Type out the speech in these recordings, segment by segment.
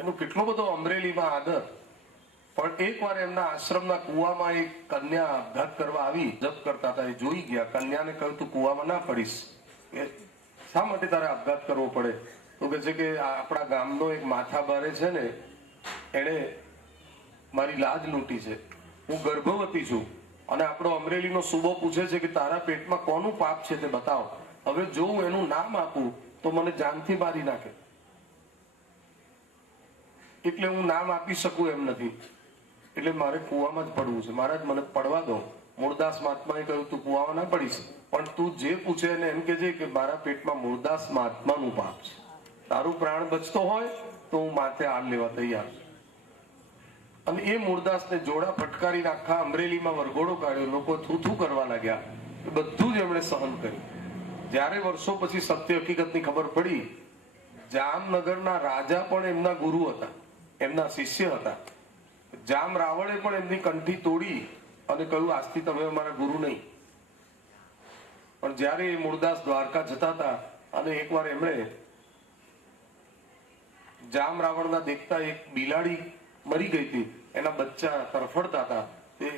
એનું કેટલો બધો અમરેલીમાં આદર. પણ એકવાર એમના આશ્રમના કુવામાં એક કન્યા આપઘાત કરવા આવી, જપ કરતા હતા, એ જોઈ ગયા. કન્યાને કહ્યું તું કુવામાં ના પડીશ. એ શા માટે તારે આપઘાત કરવો પડે? તો કહે છે કે આપણા ગામનો એક માથાભારે છે ને, એણે મારી લાજ લૂંટી છે. હું ગર્ભવતી છું અને આપણો અમરેલીનો સૂબો પૂછે છે કે તારા પેટમાં કોનું પાપ છે તે બતાવ. હવે જો હું એનું નામ આપું તો મને જાનથી મારી નાખે, એટલે હું નામ આપી શકું એમ નથી. એટલે મારે કુવામાં જ પડવું છે. મહારાજ મને પડવા દો. મૂળદાસ મહાત્માએ કહ્યું તું કુવામાં ના પડીશ, પણ તું જે પૂછે એને એમ કહેજે કે મારા પેટમાં મૂળદાસ મહાત્માનું પાપ છે. તારું પ્રાણ બચતો હોય તો હું માથે હાલ લેવા તૈયાર છું. અને એ મૂળદાસને જોડા ફટકારીને આખા અમરેલીમાં વરઘોડો કાઢ્યો. લોકો થૂથું કરવા લાગ્યા. એ બધું જ એમણે સહન કર્યું. જ્યારે વર્ષો પછી સત્ય હકીકતની ખબર પડી, જામનગરના રાજા પણ એમના ગુરુ હતા, એમના શિષ્ય હતા. જામ રાવળે પણ એમની કંઠી તોડી અને કહ્યું આજથી તમે અમારા ગુરુ નહીં. પણ જ્યારે એ મૂળદાસ દ્વારકા જતા હતા અને એકવાર એમણે જામ રાવણના દેખતા એક બિલાડી મરી ગઈ હતી, એના બચ્ચા તરફડતા હતા.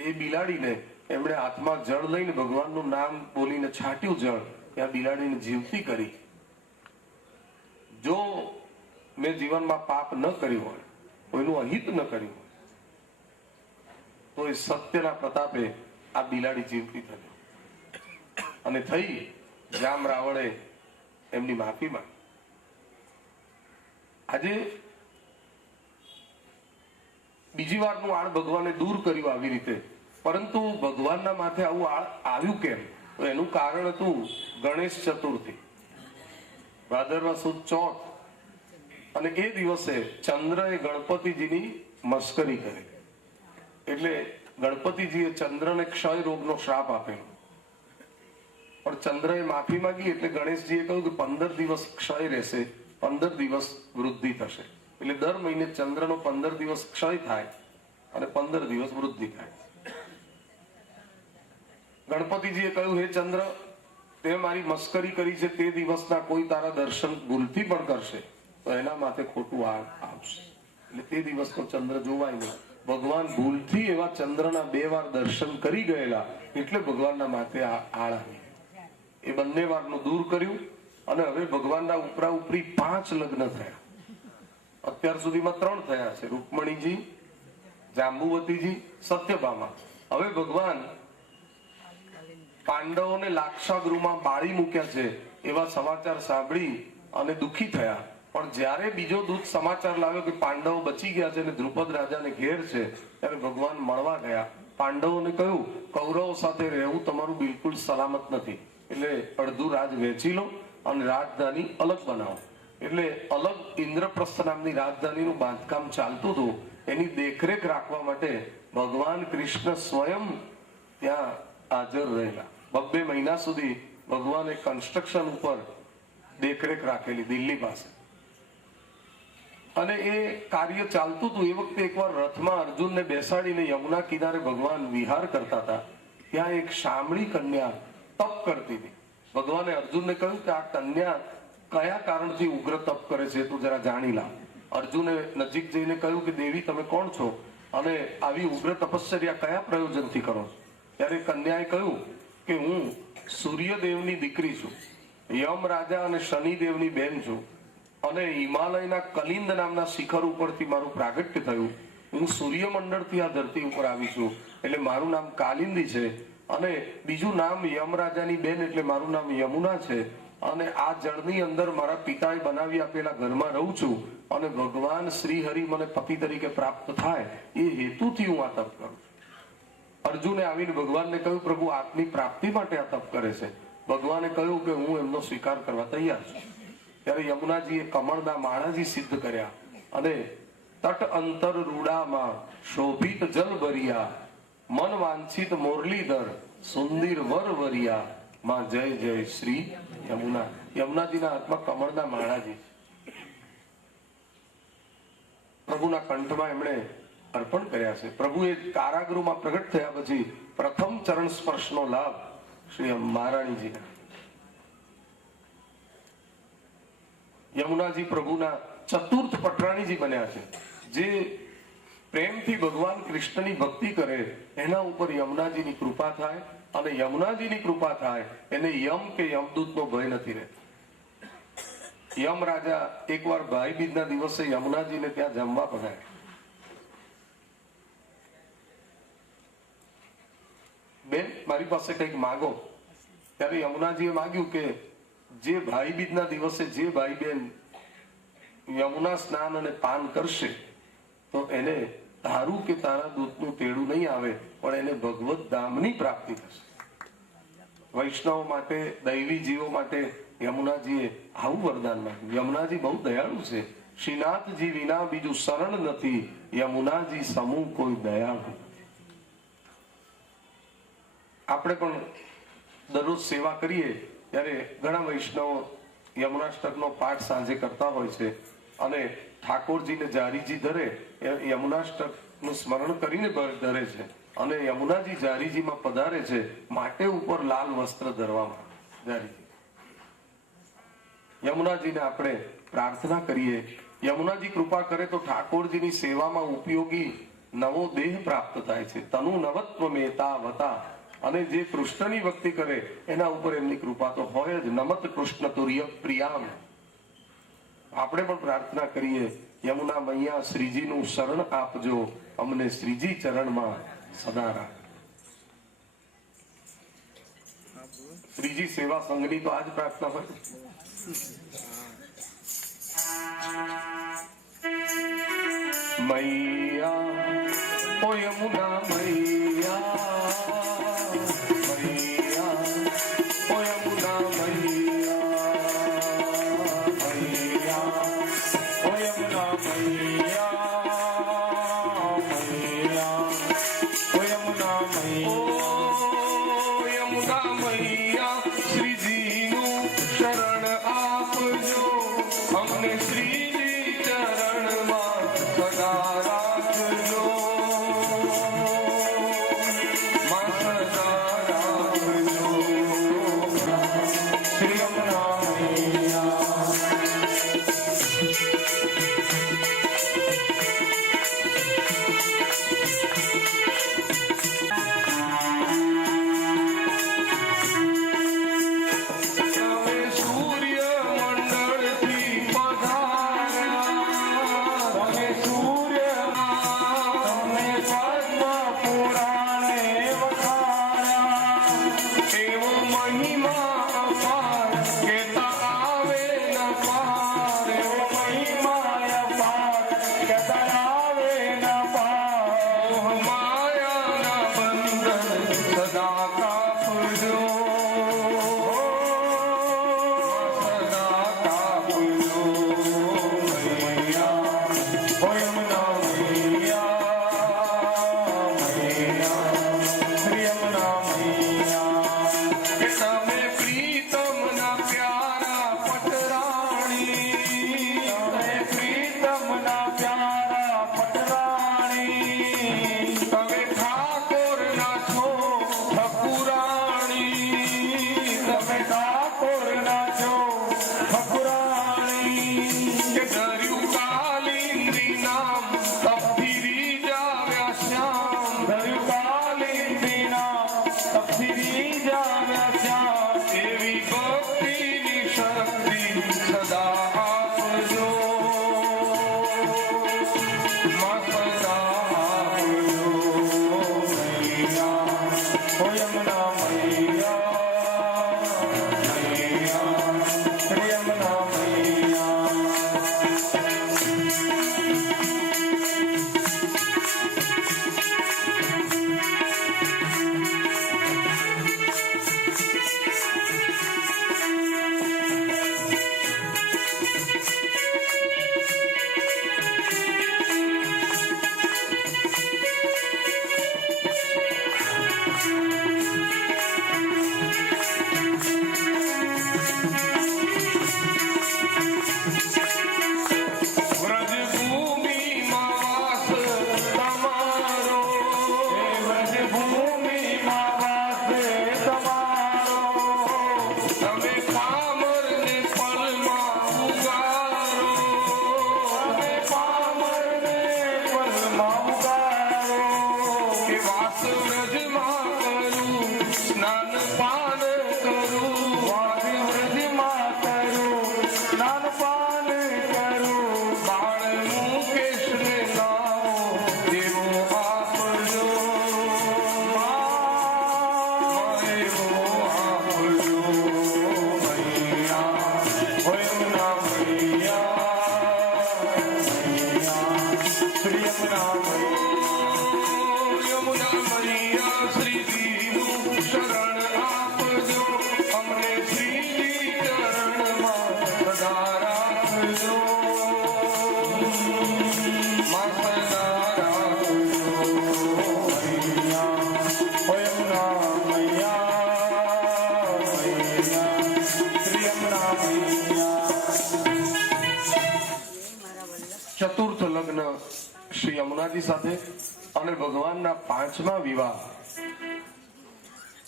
એ બિલાડીને એમણે હાથમાં જળ લઈને ભગવાનનું નામ બોલીને છાંટ્યું જળ, ત્યાં બિલાડીને જીવતી કરી. જો મેં જીવનમાં પાપ ન કર્યું હોય, કોઈનું અહિત ન કર્યું હોય, તો એ સત્યના પ્રતાપે આ બિલાડી જીવતી થઈ અને થઈ. જામ રાવળે એમની માફી માંગી. આજે બીજી વારનું આળ ભગવાને દૂર કર્યું આવી રીતે. પરંતુ ભગવાનના માથે આવું આળ આવ્યું કેમ? તો એનું કારણ હતું ગણેશ ચતુર્થી, ભાદરવા સુદ ચોથ. અને એ દિવસે ચંદ્રએ ગણપતિજીની મસ્કરી કરી. એટલે ગણપતિજીએ ચંદ્રને ક્ષય રોગનો શ્રાપ આપેલો. પણ ચંદ્રએ માફી માંગી એટલે ગણેશજીએ કહ્યું કે 15 દિવસ ક્ષય રહેશે, 15 દિવસ વૃદ્ધિ થશે. એટલે દર મહિને ચંદ્રનો 15 દિવસ ક્ષય થાય અને 15 દિવસ વૃદ્ધિ થાય. ગણપતિજીએ કહ્યું હે ચંદ્ર, તે મારી મસ્કરી કરી છે, તે દિવસના કોઈ તારા દર્શન ભૂલથી પણ કરશે તો એના માથે ખોટું આવશે. એટલે તે દિવસનો ચંદ્ર જોવાય નહીં. ભગવાન ભૂલથી એવા ચંદ્રના 2 વાર દર્શન કરી ગયેલા, એટલે ભગવાનના માથે આળ આવી. એ બંને વારનું દૂર કર્યું અને હવે ભગવાનના ઉપરા ઉપરી 5 લગ્ન થયા. અત્યાર સુધીમાં 3 થયા છે, રૂકમણીજી, જાંબુવતીજી, સત્યભામા. હવે ભગવાન પાંડવોને લાક્ષાગૃહમાં બાળી મૂક્યા છે એવા સમાચાર સાંભળી અને દુઃખી થયા. પણ જ્યારે બીજો દૂત સમાચાર લાવ્યો કે પાંડવો બચી ગયા છે અને દ્રુપદ રાજાને ઘેર છે, ત્યારે ભગવાન મળવા ગયા. પાંડવોને કહ્યું કૌરવો સાથે રહેવું તમારું બિલકુલ સલામત નથી, એટલે અડધું રાજ વહેંચી લો અને રાજધાની અલગ બનાવો. એટલે અલગ ઇન્દ્રપ્રસ્થ નામની રાજધાનીનું બાંધકામ ચાલતું હતું. એની દેખરેખ રાખવા માટે ભગવાન કૃષ્ણ સ્વયં ત્યાં હાજર રહેલા. 2 મહિના સુધી ભગવાને કન્સ્ટ્રક્શન ઉપર દેખરેખ રાખેલી દિલ્હી પાસે. અને એ કાર્ય ચાલતું હતું. એ વખતે એકવાર રથમાં અર્જુનને બેસાડીને યમુના કિનારે ભગવાન વિહાર કરતા હતા. ત્યાં એક શામળી કન્યા તપ કરતી હતી. ભગવાને અર્જુનને કહ્યું કે આ કન્યા કયા કારણથી ઉગ્ર તપ કરે છે તું જરા જાણી લા. અર્જુને નજીક જઈને કહ્યું કે દેવી તમે કોણ છો અને આવી ઉગ્ર તપશ્ચર્યા કયા પ્રયોજનથી કરો છો? ત્યારે કન્યાએ કહ્યું કે હું સૂર્યદેવની દીકરી છું, યમ રાજા અને શનિદેવની બેન છું અને હિમાલયના કલિંદ નામના શિખર ઉપરથી મારું પ્રાગટ્ય થયું. હું સૂર્યમંડળથી આ ધરતી ઉપર આવી છું, એટલે મારું નામ કાલિંદી છે. અને બીજું નામ યમરાજાની બેન એટલે મારું નામ યમુના છે. અને આ જળની અંદર મારા પિતાએ બનાવી આપેલા ઘરમાં રહું છું અને ભગવાન શ્રી હરિ મને પતિ તરીકે પ્રાપ્ત થાય એ હેતુથી હું આ તપ કરું છું. અર્જુને આવીને ભગવાનને કહ્યું પ્રભુ આપની પ્રાપ્તિ માટે આ તપ કરે છે. ભગવાને કહ્યું કે હું એમનો સ્વીકાર કરવા તૈયાર છું. ત્યારે યમુનાજીએ કમળના માળાજી સિદ્ધ કર્યા અને તટ અંતર રૂડામાં શોભિત જલ ભર્યા, મન વાંછિત મોરલીધર સુંદર વર વરિયા, માં જય જય શ્રી યમુના. યમુનાજીના હાથમાં કમળના માળાજી પ્રભુના કંઠમાં એમણે અર્પણ કર્યા છે. પ્રભુએ કારાગૃહમાં પ્રગટ થયા પછી પ્રથમ ચરણ સ્પર્શનો લાભ શ્રી મહારાણીજીને. યમુનાજી પ્રભુના ચતુર્થ પટરાણીજી બન્યા છે. જે પ્રેમથી ભગવાન કૃષ્ણની ભક્તિ કરે એના ઉપર યમુનાજીની કૃપા થાય, અને યમુનાજીની કૃપા થાય એને યમ કે યમદૂતનો ભય નથી રહેતો. યમ રાજા એકવાર ભાઈ બીજના દિવસે યમુનાજીને ત્યાં જમવા પધાર્યા. બેન, મારી પાસે કંઈક માગો. ત્યારે યમુનાજીએ માગ્યું કે જે ભાઈ બીજના દિવસે જે ભાઈ બેન યમુના સ્નાન અને પાન કરશે તો એને તારું કે તારા દૂધનું તેડું નહીં આવે, પણ એને ભગવત ધામની પ્રાપ્તિ થશે. વૈષ્ણવ માટે, દૈવી જીવો માટે યમુનાજીએ આવું વરદાન માંગ્યું. યમુનાજી બહુ દયાળુ છે. શ્રીનાથજી વિના બીજું શરણ નથી, યમુનાજી સમૂહ કોઈ દયાળુ. આપણે પણ દરરોજ સેવા કરીએ ત્યારે ઘણા વૈષ્ણવો યમુનાષ્ટકનો પાઠ સાંજે કરતા હોય છે, અને ઠાકોરજીને જારીજી ધરે યમુનાષ્ટકનું સ્મરણ કરીને ધરે છે, અને યમુનાજી જારીજીમાં પધારે છે માટે ઉપર લાલ વસ્ત્ર ધરવામાં જારીજી. યમુનાજીને આપણે પ્રાર્થના કરીએ, યમુનાજી કૃપા કરે તો ઠાકોરજીની સેવામાં ઉપયોગી નવો દેહ પ્રાપ્ત થાય છે. તનુ નવત્વ મેતા વતા. અને જે કૃષ્ણની ભક્તિ કરે એના ઉપર એમની કૃપા તો હોય જ. નમત કૃષ્ણ તુર્ય પ્રિયામ. આપણે પણ પ્રાર્થના કરીએ, યમુના મૈયા શ્રીજીનું શરણ આપજો, અમને શ્રીજી ચરણમાં સદા રાખ. શ્રીજી સેવા સંઘની તો આજ પ્રાર્થના હોય. મૈયા ઓ યમુના મૈયા, શ્રી યમુના મૈયા શ્રીજીનું શરણ આપજો, અમને શ્રીજી ચરણમાં સદા રાખજો. માં સદા રાખજો મૈયા, ઓ યમુના મૈયા, શ્રી યમુના મૈયા. ચતુર્થ લગ્ન શ્રી યમુનાજી સાથે અને ભગવાનના 5મા વિવાહ.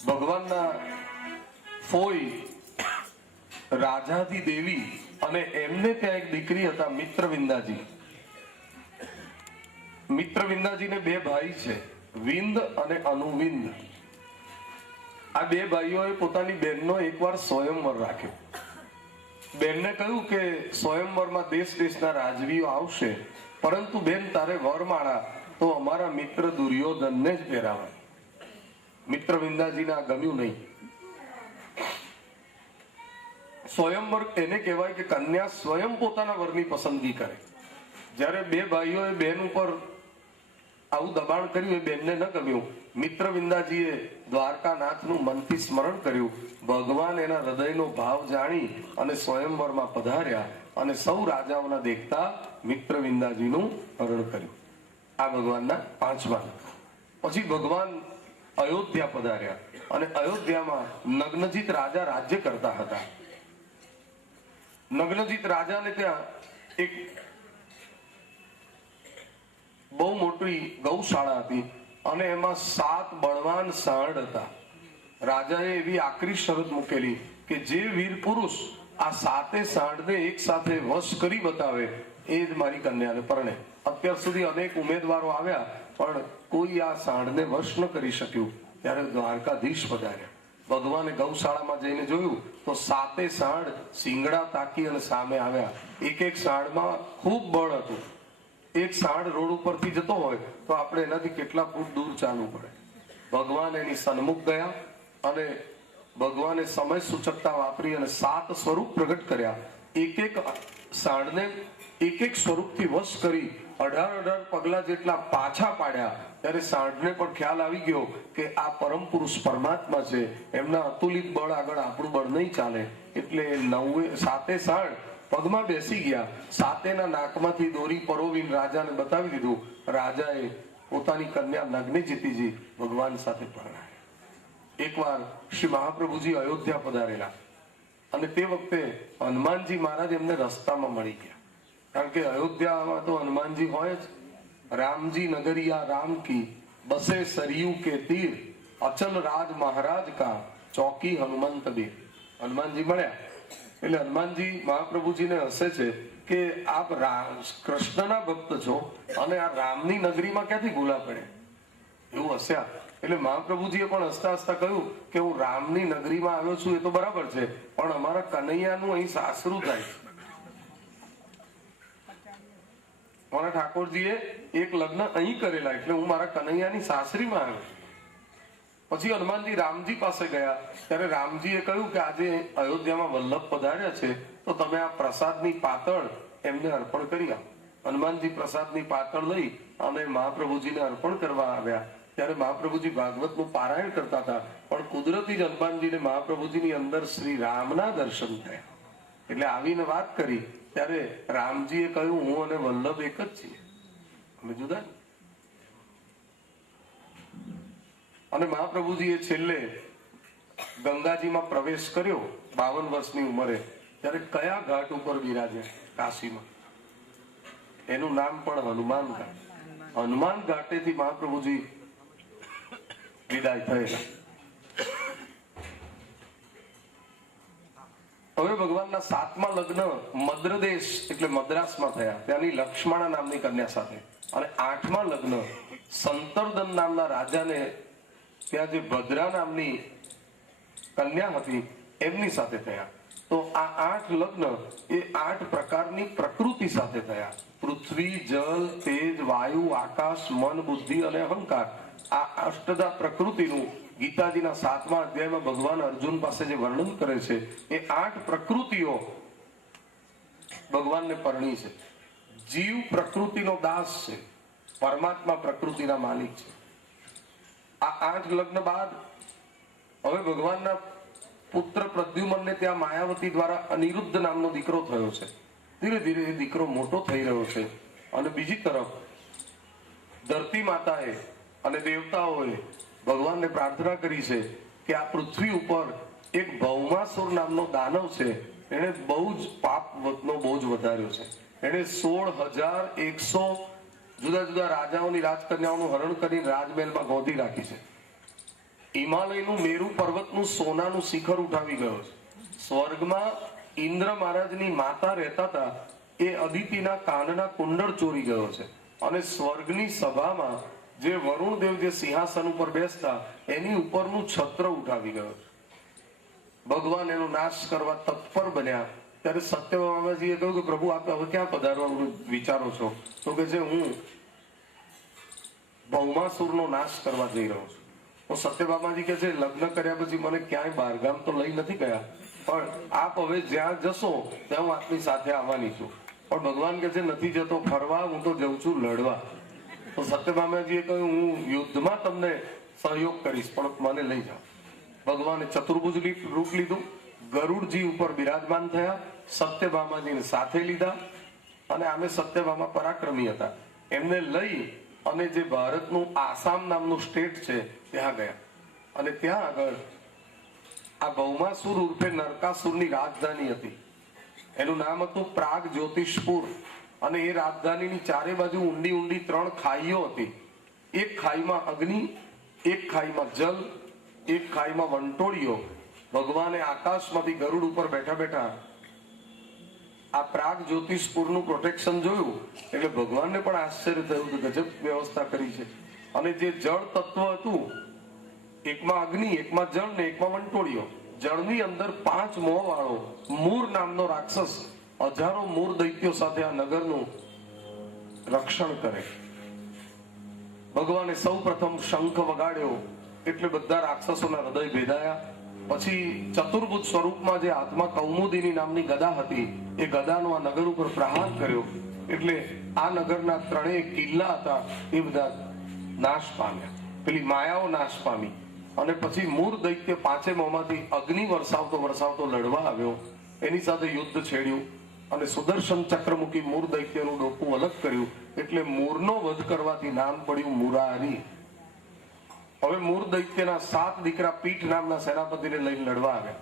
ભગવાનના ફોઈ રાજાધી દેવી અને એમને ત્યાં એક દીકરી હતા મિત્રવિંદાજી. મિત્રવિંદાજીને 2 ભાઈ છે, વિંદ અને અનુવિંદ. આ 2 ભાઈઓએ પોતાની બહેનનો એકવાર સ્વયંવર રાખ્યો. બેનને કહ્યું કે સ્વયંવરમાં દેશ દેશના રાજવીઓ આવશે, પરંતુ બેન તારે વરમાળા તો અમારા મિત્ર દુર્યોધનને જ પહેરાવાય. મિત્ર વિંદાજીને આ ગમ્યું નહીં. સ્વયંવર એને કહેવાય કે કન્યા સ્વયં પોતાના વરની પસંદગી કરે. જ્યારે 2 ભાઈઓએ બેન ઉપર આવું દબાણ કર્યું, એ બેનને ન ગમ્યું. મિત્ર વિંદાજીએ દ્વારકાનાથનું મનથી સ્મરણ કર્યું. ભગવાન એના હૃદયનો ભાવ જાણી અને સ્વયંવરમાં પધાર્યા અને સૌ રાજાઓના દેખતા મિત્ર વિંદાજીનું હરણ કર્યું. આ ભગવાનના 5મા. પછી ભગવાન અયોધ્યા પધાર્યા અને અયોધ્યામાં નગ્નજીત રાજા રાજ્ય કરતા હતા. નગ્નજીત રાજાને ત્યાં એક બહુ મોટી ગૌશાળા હતી અને એમાં 7 બળવાન સાંડ હતા. રાજાએ એવી આકરી શરત મૂકેલી કે જે વીર પુરુષ આ 7 સાંડને એક સાથે વશ કરી બતાવે એ જ મારી કન્યાને પરણે. અત્યાર સુધી અનેક ઉમેદવારો આવ્યા પણ કોઈ આ સાંડને વશ ન કરી શક્યું. ત્યારે દ્વારકાધીશ પધાર્યા. ભગવાને ગૌશાળામાં જઈને જોયું તો 7 સાંડ શિંગડા તાકી અને સામે આવ્યા. એક સાંડમાં ખૂબ બળ હતું. એક સાંડ રોડ ઉપરથી જતો હોય તો આપણે એનાથી કેટલા ફૂટ દૂર ચાલવું પડે. ભગવાન એની સન્મુખ ગયા અને ભગવાને સમય સૂચકતા વાપરી અને 7 સ્વરૂપ પ્રગટ કર્યા. એક સાંડને એક સ્વરૂપથી વશ કરી 18 પગલા જેટલા પાછા પાડ્યા. ત્યારે સાંડને પણ ખ્યાલ આવી ગયો કે આ પરમ પુરુષ પરમાત્મા છે, એમના અતુલિત બળ આગળ આપણું બળ નહીં ચાલે. એટલે 7 સાંડ પગમાં બેસી ગયા. 7ના નાકમાંથી દોરી પરોવીને રાજાને બતાવી દીધું. રાજાએ પોતાની કન્યા નગ્નજીતીજી ભગવાન સાથે પરણાયા. એકવાર શ્રી મહાપ્રભુજી અયોધ્યા પધારેલા અને તે વખતે હનુમાનજી મહારાજ એમને રસ્તામાં મળી ગયા. કારણ કે અયોધ્યામાં તો હનુમાનજી હોય જ. રામજી નગરિયા રામ કી બસે સરયુ કે તીર, અચલ રાજ મહારાજ કા ચોકી હનુમંત બીર. હનુમાનજી મળ્યા એટલે હનુમાનજી મહાપ્રભુજીને હસે છે કે આપ કૃષ્ણના ભક્ત છો અને આ રામની નગરીમાં ક્યાંથી ભૂલા પડ્યા, એવું હસ્યા. એટલે મહાપ્રભુજીએ પણ હસતા હસતા કહ્યું કે હું રામની નગરીમાં આવ્યો છું એ તો બરાબર છે, પણ અમારા કનૈયાનું અહીં સાસરું થાય. મારા ઠાકોરજીએ એક લગ્ન અહીં કરેલા એટલે હું મારા કનૈયાની સાસરીમાં આવ્યો. પછી હનુમાનજી રામજી પાસે ગયા ત્યારે રામજીએ કહ્યું કે આજે અયોધ્યામાં વલ્લભ પધાર્યા છે તો તમે આ પ્રસાદની પાતળ એમને અર્પણ કરી આવો. હનુમાનજી પ્રસાદની પાતળ લઈ અને મહાપ્રભુજીને અર્પણ કરવા આવ્યા. ત્યારે મહાપ્રભુજી ભાગવતનું પારાયણ કરતા હતા પણ કુદરતી જ હનુમાનજીને મહાપ્રભુજીની અંદર શ્રી રામના દર્શન થયા. એટલે આવીને વાત કરી ત્યારે રામજીએ કહ્યું હું અને વલ્લભ એક જ છીએ, અમે જુદા. અને મહાપ્રભુજીએ છેલ્લે ગંગાજીમાં પ્રવેશ કર્યો 52 વર્ષની ઉંમરે. ત્યારે કયા ઘાટ ઉપર બિરાજ્યા? કાશીમાં. એનું નામ પણ હનુમાન ઘાટ. હનુમાન ઘાટેથી મહાપ્રભુજી વિદાય થયેલા. હવે ભગવાનના 7મા લગ્ન મદ્રદેશ એટલે મદ્રાસમાં થયા, ત્યાંની લક્ષ્મણા નામની કન્યા સાથે. અને 8મા લગ્ન સંતરદન નામના રાજાને ત્યાં જે ભદ્રા નામની કન્યા હતી એમની સાથે થયા. તો આ 8 લગ્ન એ 8 પ્રકારની પ્રકૃતિ સાથે થયા. પૃથ્વી, જલ, તેજ, વાયુ, આકાશ, મન, બુદ્ધિ અને અહંકાર. આ અષ્ટધા પ્રકૃતિનું ગીતાજીના 7મા અધ્યાયમાં ભગવાન અર્જુન પાસે જે વર્ણન કરે છે એ 8 પ્રકૃતિઓ ભગવાનને પરણી છે. જીવ પ્રકૃતિનો દાસ છે, પરમાત્મા પ્રકૃતિના માલિક છે. આ 8 લગ્ન બાદ હવે ભગવાનના પુત્ર પ્રદ્યુમનને ત્યાં માયાવતી દ્વારા અનિરુદ્ધ નામનો દીકરો થયો છે. ધીરે ધીરે એ દીકરો મોટો થઈ રહ્યો છે. અને બીજી તરફ ધરતી માતાએ અને દેવતાઓએ ભગવાનને પ્રાર્થના કરી છે કે આ પૃથ્વી ઉપર એક ભૌમાસુર નામનો દાનવ છે, એને બહુ જ પાપનો બોજ વધાર્યો છે. એને 16,100 જુદા જુદા રાજાઓની રાજકન્યાઓનું હરણ કરી રાજમહેલમાં ગોંધી રાખી છે. હિમાલયનું મેરુ પર્વતનું સોનાનું શિખર ઉઠાવી ગયો છે. સ્વર્ગમાં ઇન્દ્ર મહારાજની માતા રહેતા હતા, એ અદિતિના કાનના કુંડળ ચોરી ગયો છે. અને સ્વર્ગની સભામાં જે વરુણદેવ જે સિંહાસન ઉપર બેસતા એની ઉપરનું છત્ર ઉઠાવી ગયો છે. ભગવાન એનો નાશ કરવા તત્પર બન્યા ત્યારે સત્યભામાજીએ કહ્યું કે પ્રભુ આપ હવે ક્યાં પધારવાનું વિચારો છો? તો કે છે હું ભૌમાસુરનો નાશ કરવા જઈ રહ્યો છું. તો સત્યભામાજી કે છે લગ્ન કર્યા પછી મને ક્યાંય બહારગામ તો લઈ નથી ગયા, પણ આપ હવે જ્યાં જશો ત્યાં હું આપની સાથે આવવાની છું. પણ ભગવાન કે છે નથી જતો ફરવા, હું તો જઉં છું લડવા. તો સત્યભામાજીએ કહ્યું હું યુદ્ધમાં તમને સહયોગ કરીશ, પણ મને લઈ જાઓ. ભગવાને ચતુર્ભુજ રૂપ લીધું, ગરુડજી ઉપર બિરાજમાન થયા, સત્યભામાજીને સાથે લીધા. અને આમે સત્યભામા પરાક્રમી હતા, એમને લઈ અને જે ભારતનું આસામ નામનું સ્ટેટ છે ત્યાં ગયા. અને ત્યાં આગળ આ ભૌમાસુર ઉર્ફે નરકાસુરની રાજધાની હતી. એનું નામ હતું પ્રાગ જ્યોતિષપુર. અને એ રાજધાનીની ચારે બાજુ ઊંડી ઊંડી 3 ખાઈઓ હતી. એક ખાઈમાં અગ્નિ, એક ખાઈમાં જલ, એક ખાઈમાં વંટોળીઓ. ભગવાને આકાશમાંથી ગરુડ ઉપર બેઠા બેઠા આ પ્રાગ જ્યોતિષપુરનું પ્રોટેક્શન જોયું એટલે ભગવાનને પણ આશ્ચર્ય થયું કે ગજબ વ્યવસ્થા કરી છે. અને જે જળ તત્વ હતું, એકમાં અગ્નિ, એકમાં જળ ને એકમાં વંટોળીઓ. જળની અંદર 5 મોં વાળો મૂર નામનો રાક્ષસ હજારો મૂર દૈત્યો સાથે આ નગરનું રક્ષણ કરે. ભગવાને સૌ પ્રથમ શંખ વગાડ્યો એટલે બધા રાક્ષસોના હૃદય ભેદાયા. પછી ચતુર્ભુજ સ્વરૂપમાં જે હાથમાં કૌમુદીની નામની ગદા હતી, એ ગદાનો આ નગર ઉપર પ્રહાર કર્યો એટલે આ નગરના 3 કિલ્લા હતા એ બધા નાશ પામ્યા. પેલી માયાઓ નાશ પામી. અને પછી મૂર દૈત્ય 5 મોંમાંથી અગ્નિ વરસાવતો લડવા આવ્યો, એની સાથે યુદ્ધ છેડ્યું. અને સુદર્શન ચક્ર મૂકી મૂર દૈત્યનું ડોકું અલગ કર્યું એટલે મૂરનો વધ કરવાથી નામ પડ્યું મુરારી. હવે મૂર દૈત્યના 7 દીકરા પીઠ નામના સેનાપતિને લઈને લડવા આવ્યા,